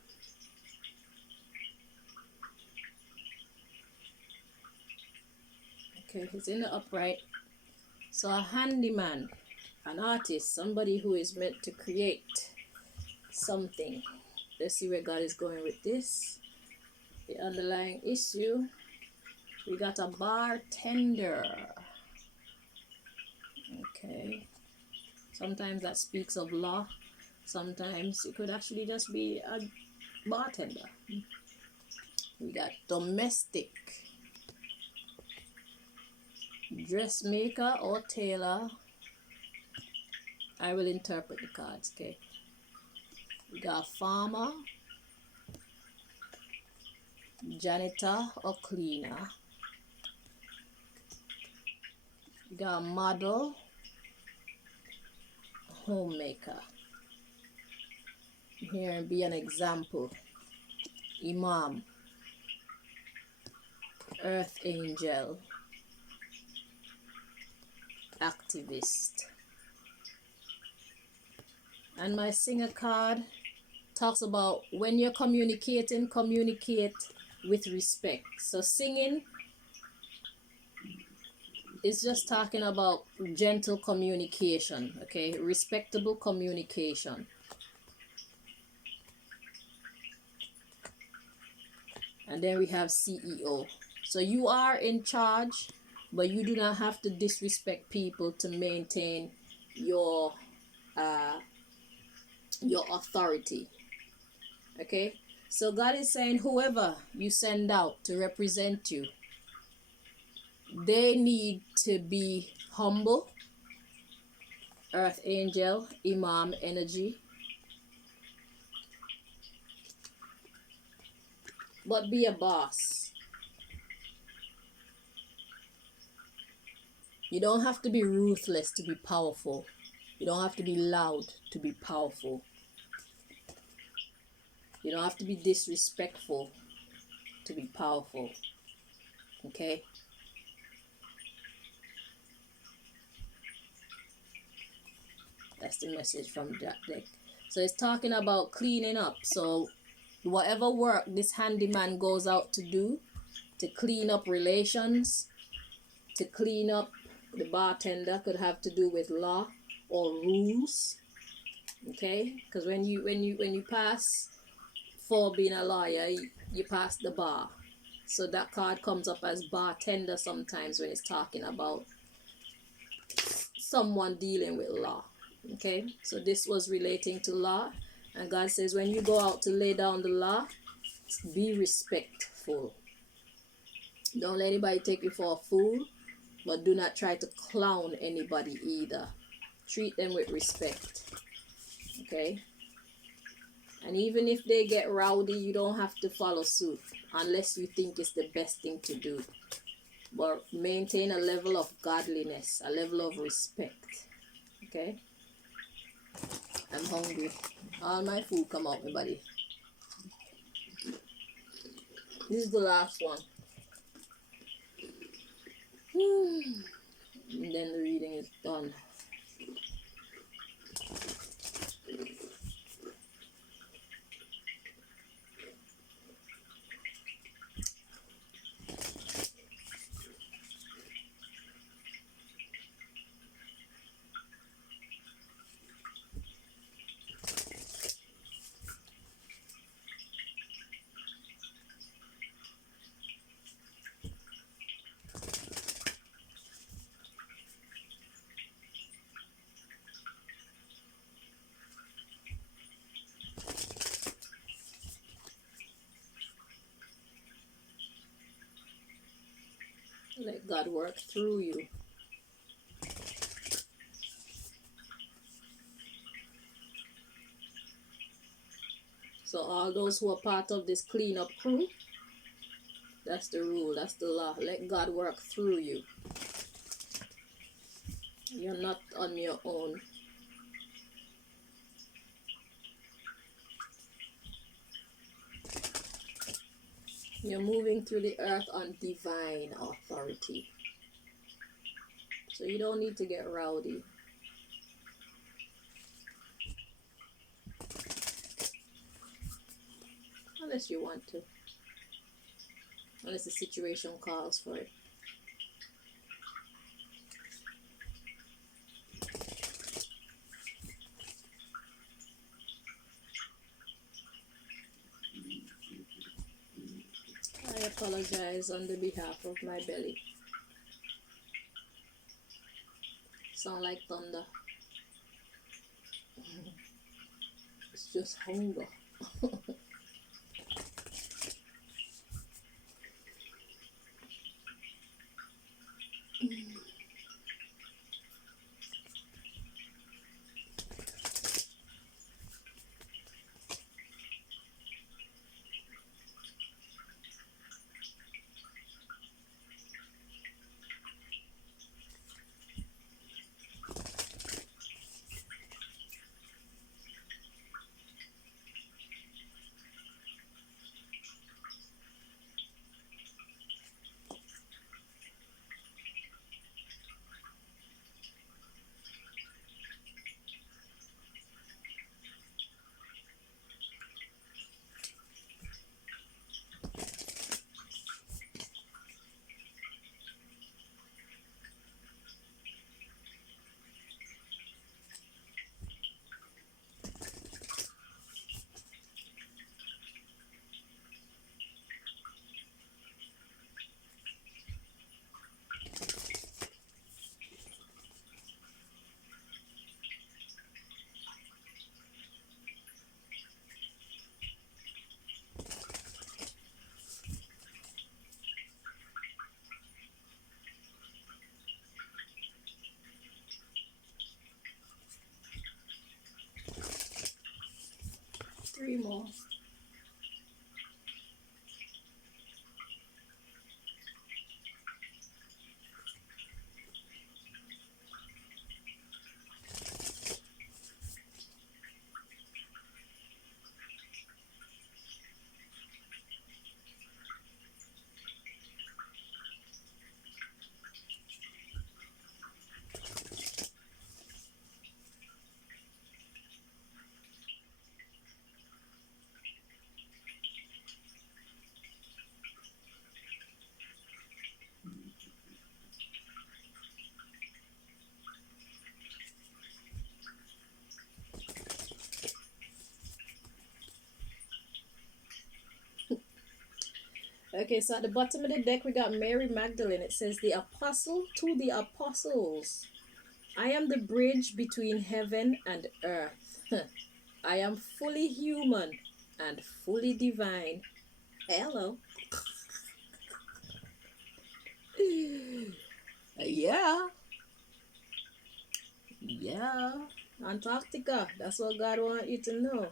Okay, it's in the upright. So a handyman, an artist, somebody who is meant to create something. Let's see where God is going with this. The underlying issue. We got a bartender. Okay. Sometimes that speaks of law. Sometimes it could actually just be a bartender. We got domestic. Dressmaker or tailor. I will interpret the cards, okay? We got farmer, janitor or cleaner. We got model, homemaker. Here be an example. Imam, earth angel, activist. And my singer card talks about when you're communicating, communicate with respect. So singing is just talking about gentle communication, okay? Respectable communication. And then we have CEO. So you are in charge, but you do not have to disrespect people to maintain your authority. Okay? So God is saying whoever you send out to represent you, they need to be humble. Earth angel, Imam energy. But be a boss. You don't have to be ruthless to be powerful. You don't have to be loud to be powerful. You don't have to be disrespectful to be powerful. Okay? That's the message from that deck. So it's talking about cleaning up. So whatever work this handyman goes out to do, to clean up relations, to clean up, the bartender could have to do with law or rules. Okay? Because when you pass for being a lawyer, you pass the bar. So that card comes up as bartender sometimes when it's talking about someone dealing with law. Okay, so this was relating to law, and God says when you go out to lay down the law, be respectful. Don't let anybody take you for a fool, but do not try to clown anybody either. Treat them with respect. Okay, and even if they get rowdy, you don't have to follow suit unless you think it's the best thing to do. But maintain a level of godliness, a level of respect. Okay? I'm hungry. All my food come out, my buddy. This is the last one. And then the reading is done. Let God work through you. So all those who are part of this cleanup crew, that's the rule, that's the law. Let God work through you. You're not on your own. You're moving through the earth on divine authority. So you don't need to get rowdy. Unless you want to. Unless the situation calls for it. I apologize on the behalf of my belly. Sound like thunder. It's just hunger. Three more. Okay, so at the bottom of the deck we got Mary Magdalene. It says, the apostle to the apostles. I am the bridge between heaven and earth. I am fully human and fully divine. Hello. Yeah. Yeah. Antarctica. That's what God wants you to know.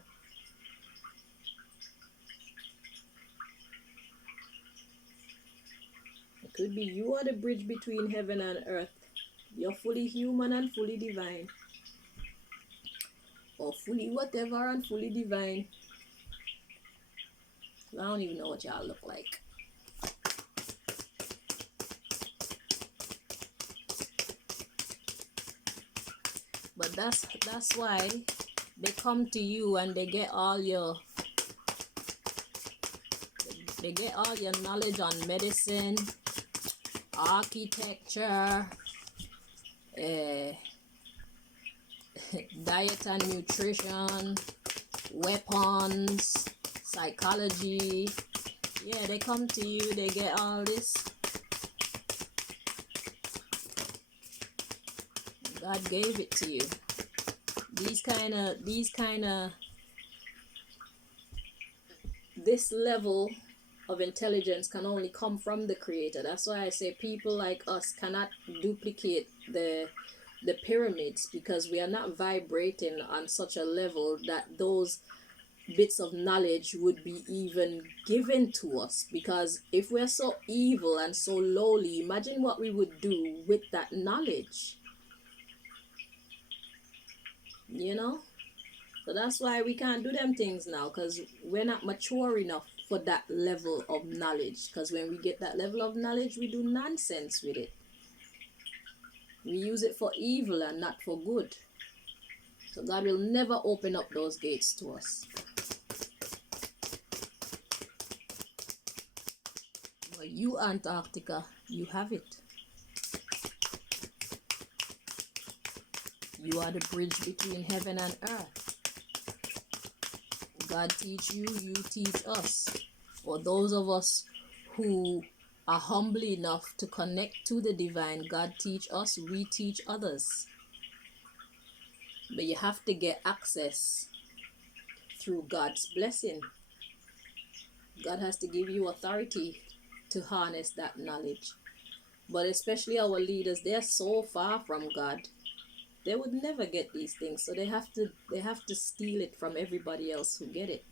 It could be you are the bridge between heaven and earth. You're fully human and fully divine. Or fully whatever and fully divine. I don't even know what y'all look like. But that's why they come to you and they get all your knowledge on medicine, architecture, diet and nutrition, weapons, psychology. Yeah, they come to you, they get all this. God gave it to you. This level of intelligence can only come from the Creator. That's why I say people like us cannot duplicate the pyramids, because we are not vibrating on such a level that those bits of knowledge would be even given to us. Because if we're so evil and so lowly, imagine what we would do with that knowledge, you know. So that's why we can't do them things now, because we're not mature enough for that level of knowledge. Because when we get that level of knowledge, we do nonsense with it. We use it for evil and not for good. So God will never open up those gates to us. But you, Antarctica, you have it. You are the bridge between heaven and earth. God teach you, you teach us. For those of us who are humble enough to connect to the divine, God teach us, we teach others. But you have to get access through God's blessing. God has to give you authority to harness that knowledge. But especially our leaders, they're so far from God. They would never get these things. So they have to steal it from everybody else who get it.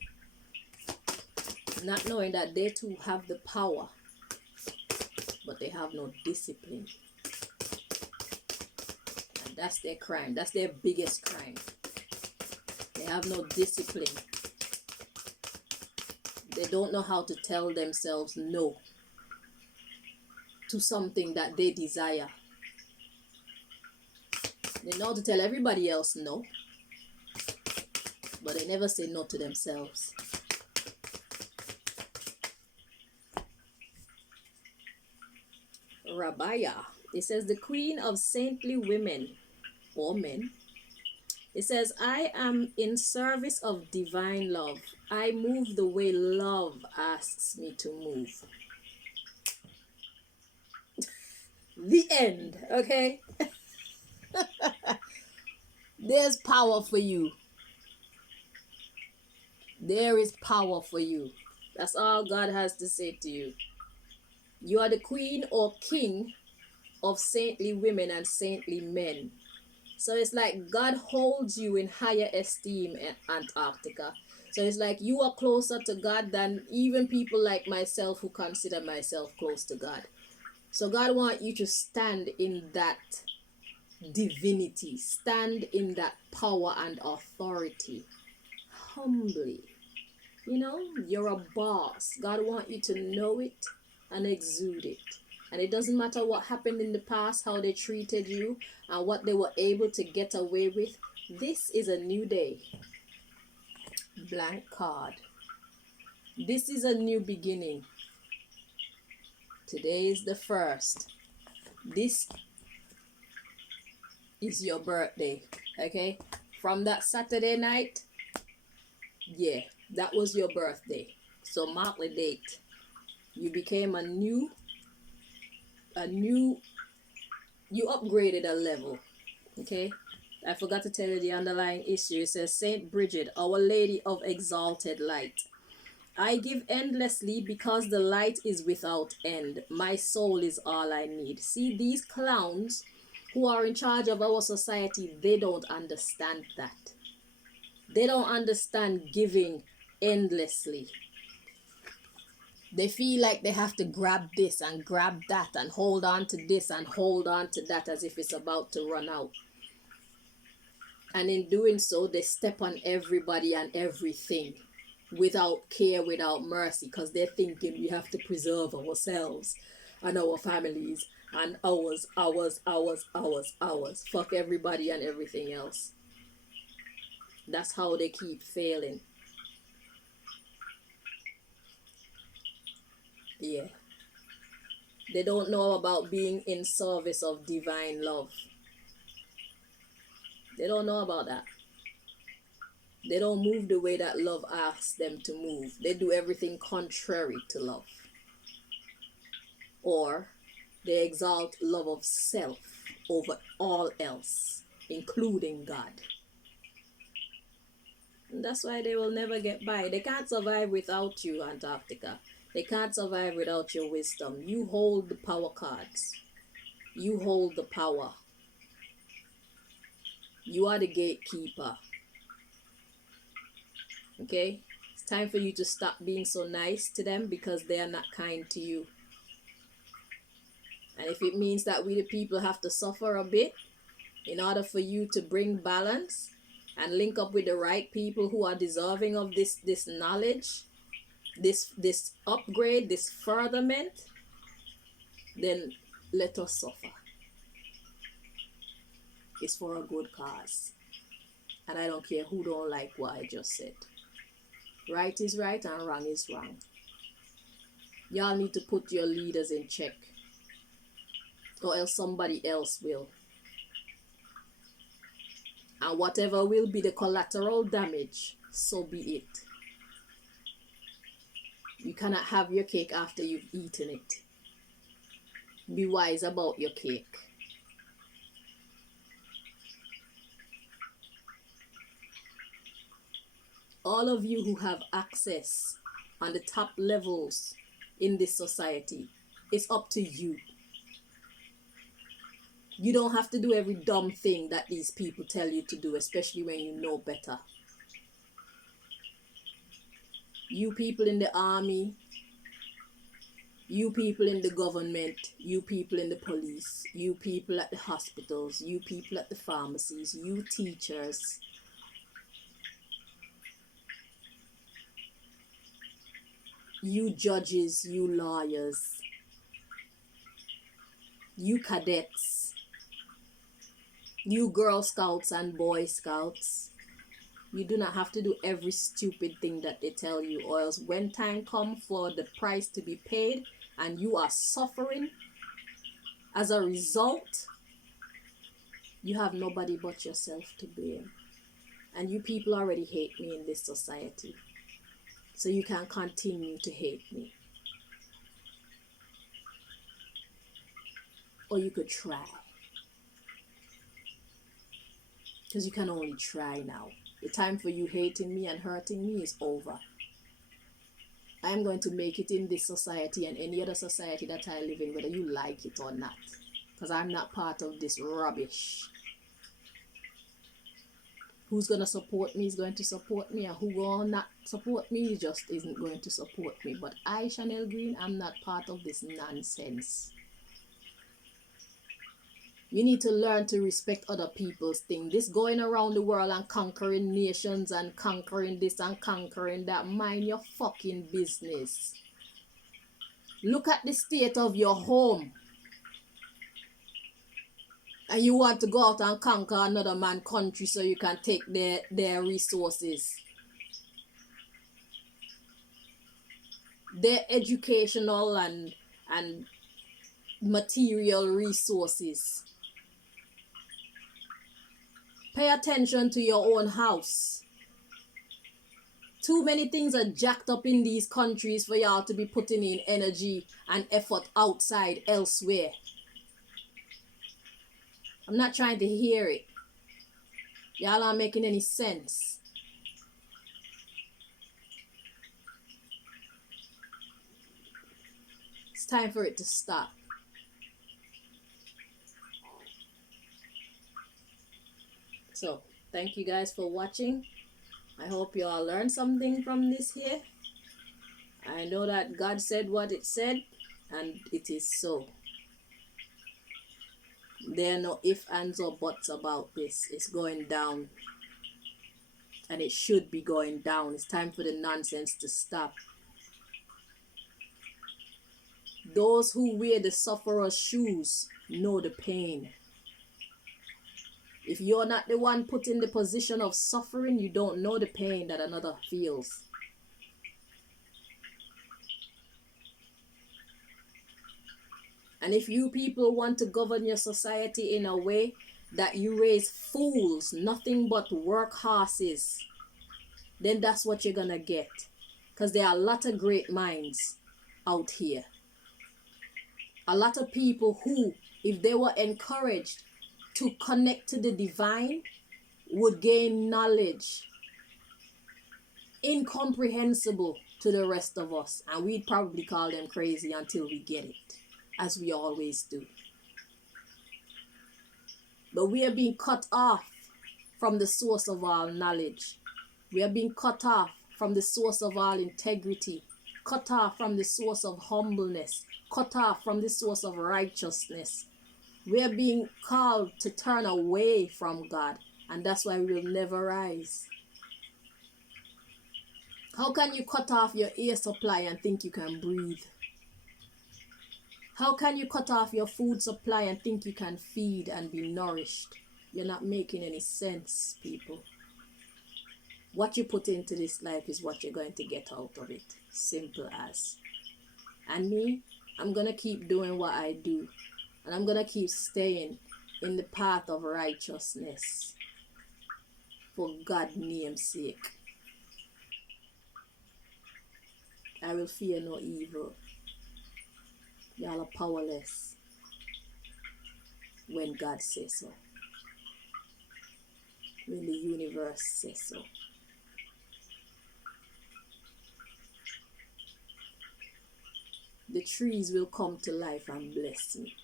Not knowing that they too have the power, but they have no discipline. And that's their crime. That's their biggest crime. They have no discipline. They don't know how to tell themselves no to something that they desire. They know how to tell everybody else no, but they never say no to themselves. Rabbiah, it says, the queen of saintly women or men. It says, I am in service of divine love. I move the way love asks me to move. The end, okay? There's power for you. There is power for you. That's all God has to say to you. You are the queen or king of saintly women and saintly men. So it's like God holds you in higher esteem in Antarctica. So it's like you are closer to God than even people like myself who consider myself close to God. So God wants you to stand in that divinity. Stand in that power and authority. Humbly. You know, you're a boss. God wants you to know it and exude it. And it doesn't matter what happened in the past, how they treated you, and what they were able to get away with. This is a new day. Blank card. This is a new beginning. Today is the 1st. This is your birthday. Okay? From that Saturday night, yeah, that was your birthday. So mark the date. You became you upgraded a level. Okay? I forgot to tell you the underlying issue. It says, Saint Bridget, Our Lady of Exalted Light. I give endlessly because the light is without end. My soul is all I need. See, these clowns who are in charge of our society, they don't understand that. They don't understand giving endlessly. They feel like they have to grab this and grab that and hold on to this and hold on to that as if it's about to run out. And in doing so, they step on everybody and everything without care, without mercy, because they're thinking we have to preserve ourselves and our families and ours. Fuck everybody and everything else. That's how they keep failing. Yeah. They don't know about being in service of divine love. They don't know about that. They don't move the way that love asks them to move. They do everything contrary to love. Or they exalt love of self over all else, including God. And that's why they will never get by. They can't survive without you, Antarctica. They can't survive without your wisdom. You hold the power cards. You hold the power. You are the gatekeeper. Okay? It's time for you to stop being so nice to them because they are not kind to you. And if it means that we the people have to suffer a bit in order for you to bring balance and link up with the right people who are deserving of this knowledge, this upgrade, this furtherment, then let us suffer. is for a good cause. And I don't care who don't like what I just said. Right is right and wrong is wrong. Y'all need to put your leaders in check, or else somebody else will. And whatever will be the collateral damage, so be it. You cannot have your cake after you've eaten it. Be wise about your cake. All of you who have access on the top levels in this society, it's up to you. You don't have to do every dumb thing that these people tell you to do, especially when you know better. You people in the army, you people in the government, you people in the police, you people at the hospitals, you people at the pharmacies, you teachers, you judges, you lawyers, you cadets, you Girl Scouts and Boy Scouts. You do not have to do every stupid thing that they tell you, or else when time comes for the price to be paid and you are suffering as a result, you have nobody but yourself to blame. And you people already hate me in this society, so you can continue to hate me. Or you could try, because you can only try now. The time for you hating me and hurting me is over. I am going to make it in this society and any other society that I live in, whether you like it or not, because I'm not part of this rubbish. Who's going to support me is going to support me, and who will not support me just isn't going to support me. But I, Chanel Green, I'm not part of this nonsense. You need to learn to respect other people's things. This going around the world and conquering nations and conquering this and conquering that, mind your fucking business. Look at the state of your home. And you want to go out and conquer another man's country so you can take their resources. Their educational and material resources. Pay attention to your own house. Too many things are jacked up in these countries for y'all to be putting in energy and effort outside elsewhere. I'm not trying to hear it. Y'all aren't making any sense. It's time for it to stop. So, thank you guys for watching. I hope you all learned something from this here. I know that God said what it said, and it is so. There are no ifs, ands, or buts about this. It's going down. And it should be going down. It's time for the nonsense to stop. Those who wear the sufferer's shoes know the pain. If you're not the one put in the position of suffering, you don't know the pain that another feels. And if you people want to govern your society in a way that you raise fools, nothing but workhorses, then that's what you're gonna get. Because there are a lot of great minds out here. A lot of people who, if they were encouraged to connect to the divine, would gain knowledge incomprehensible to the rest of us. And we'd probably call them crazy until we get it, as we always do. But we are being cut off from the source of all knowledge. We are being cut off from the source of all integrity, cut off from the source of humbleness, cut off from the source of righteousness. We are being called to turn away from God, and that's why we will never rise. How can you cut off your air supply and think you can breathe? How can you cut off your food supply and think you can feed and be nourished? You're not making any sense, people. What you put into this life is what you're going to get out of it. Simple as. And me, I'm going to keep doing what I do. And I'm going to keep staying in the path of righteousness. For God's name's sake. I will fear no evil. Y'all are powerless when God says so. When the universe says so. The trees will come to life and bless me.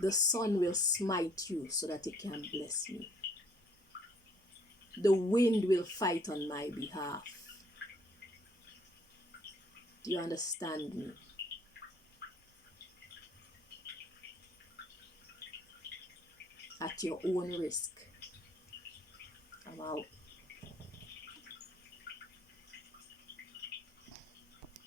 The sun will smite you so that it can bless me. The wind will fight on my behalf. Do you understand me? At your own risk. I'm out.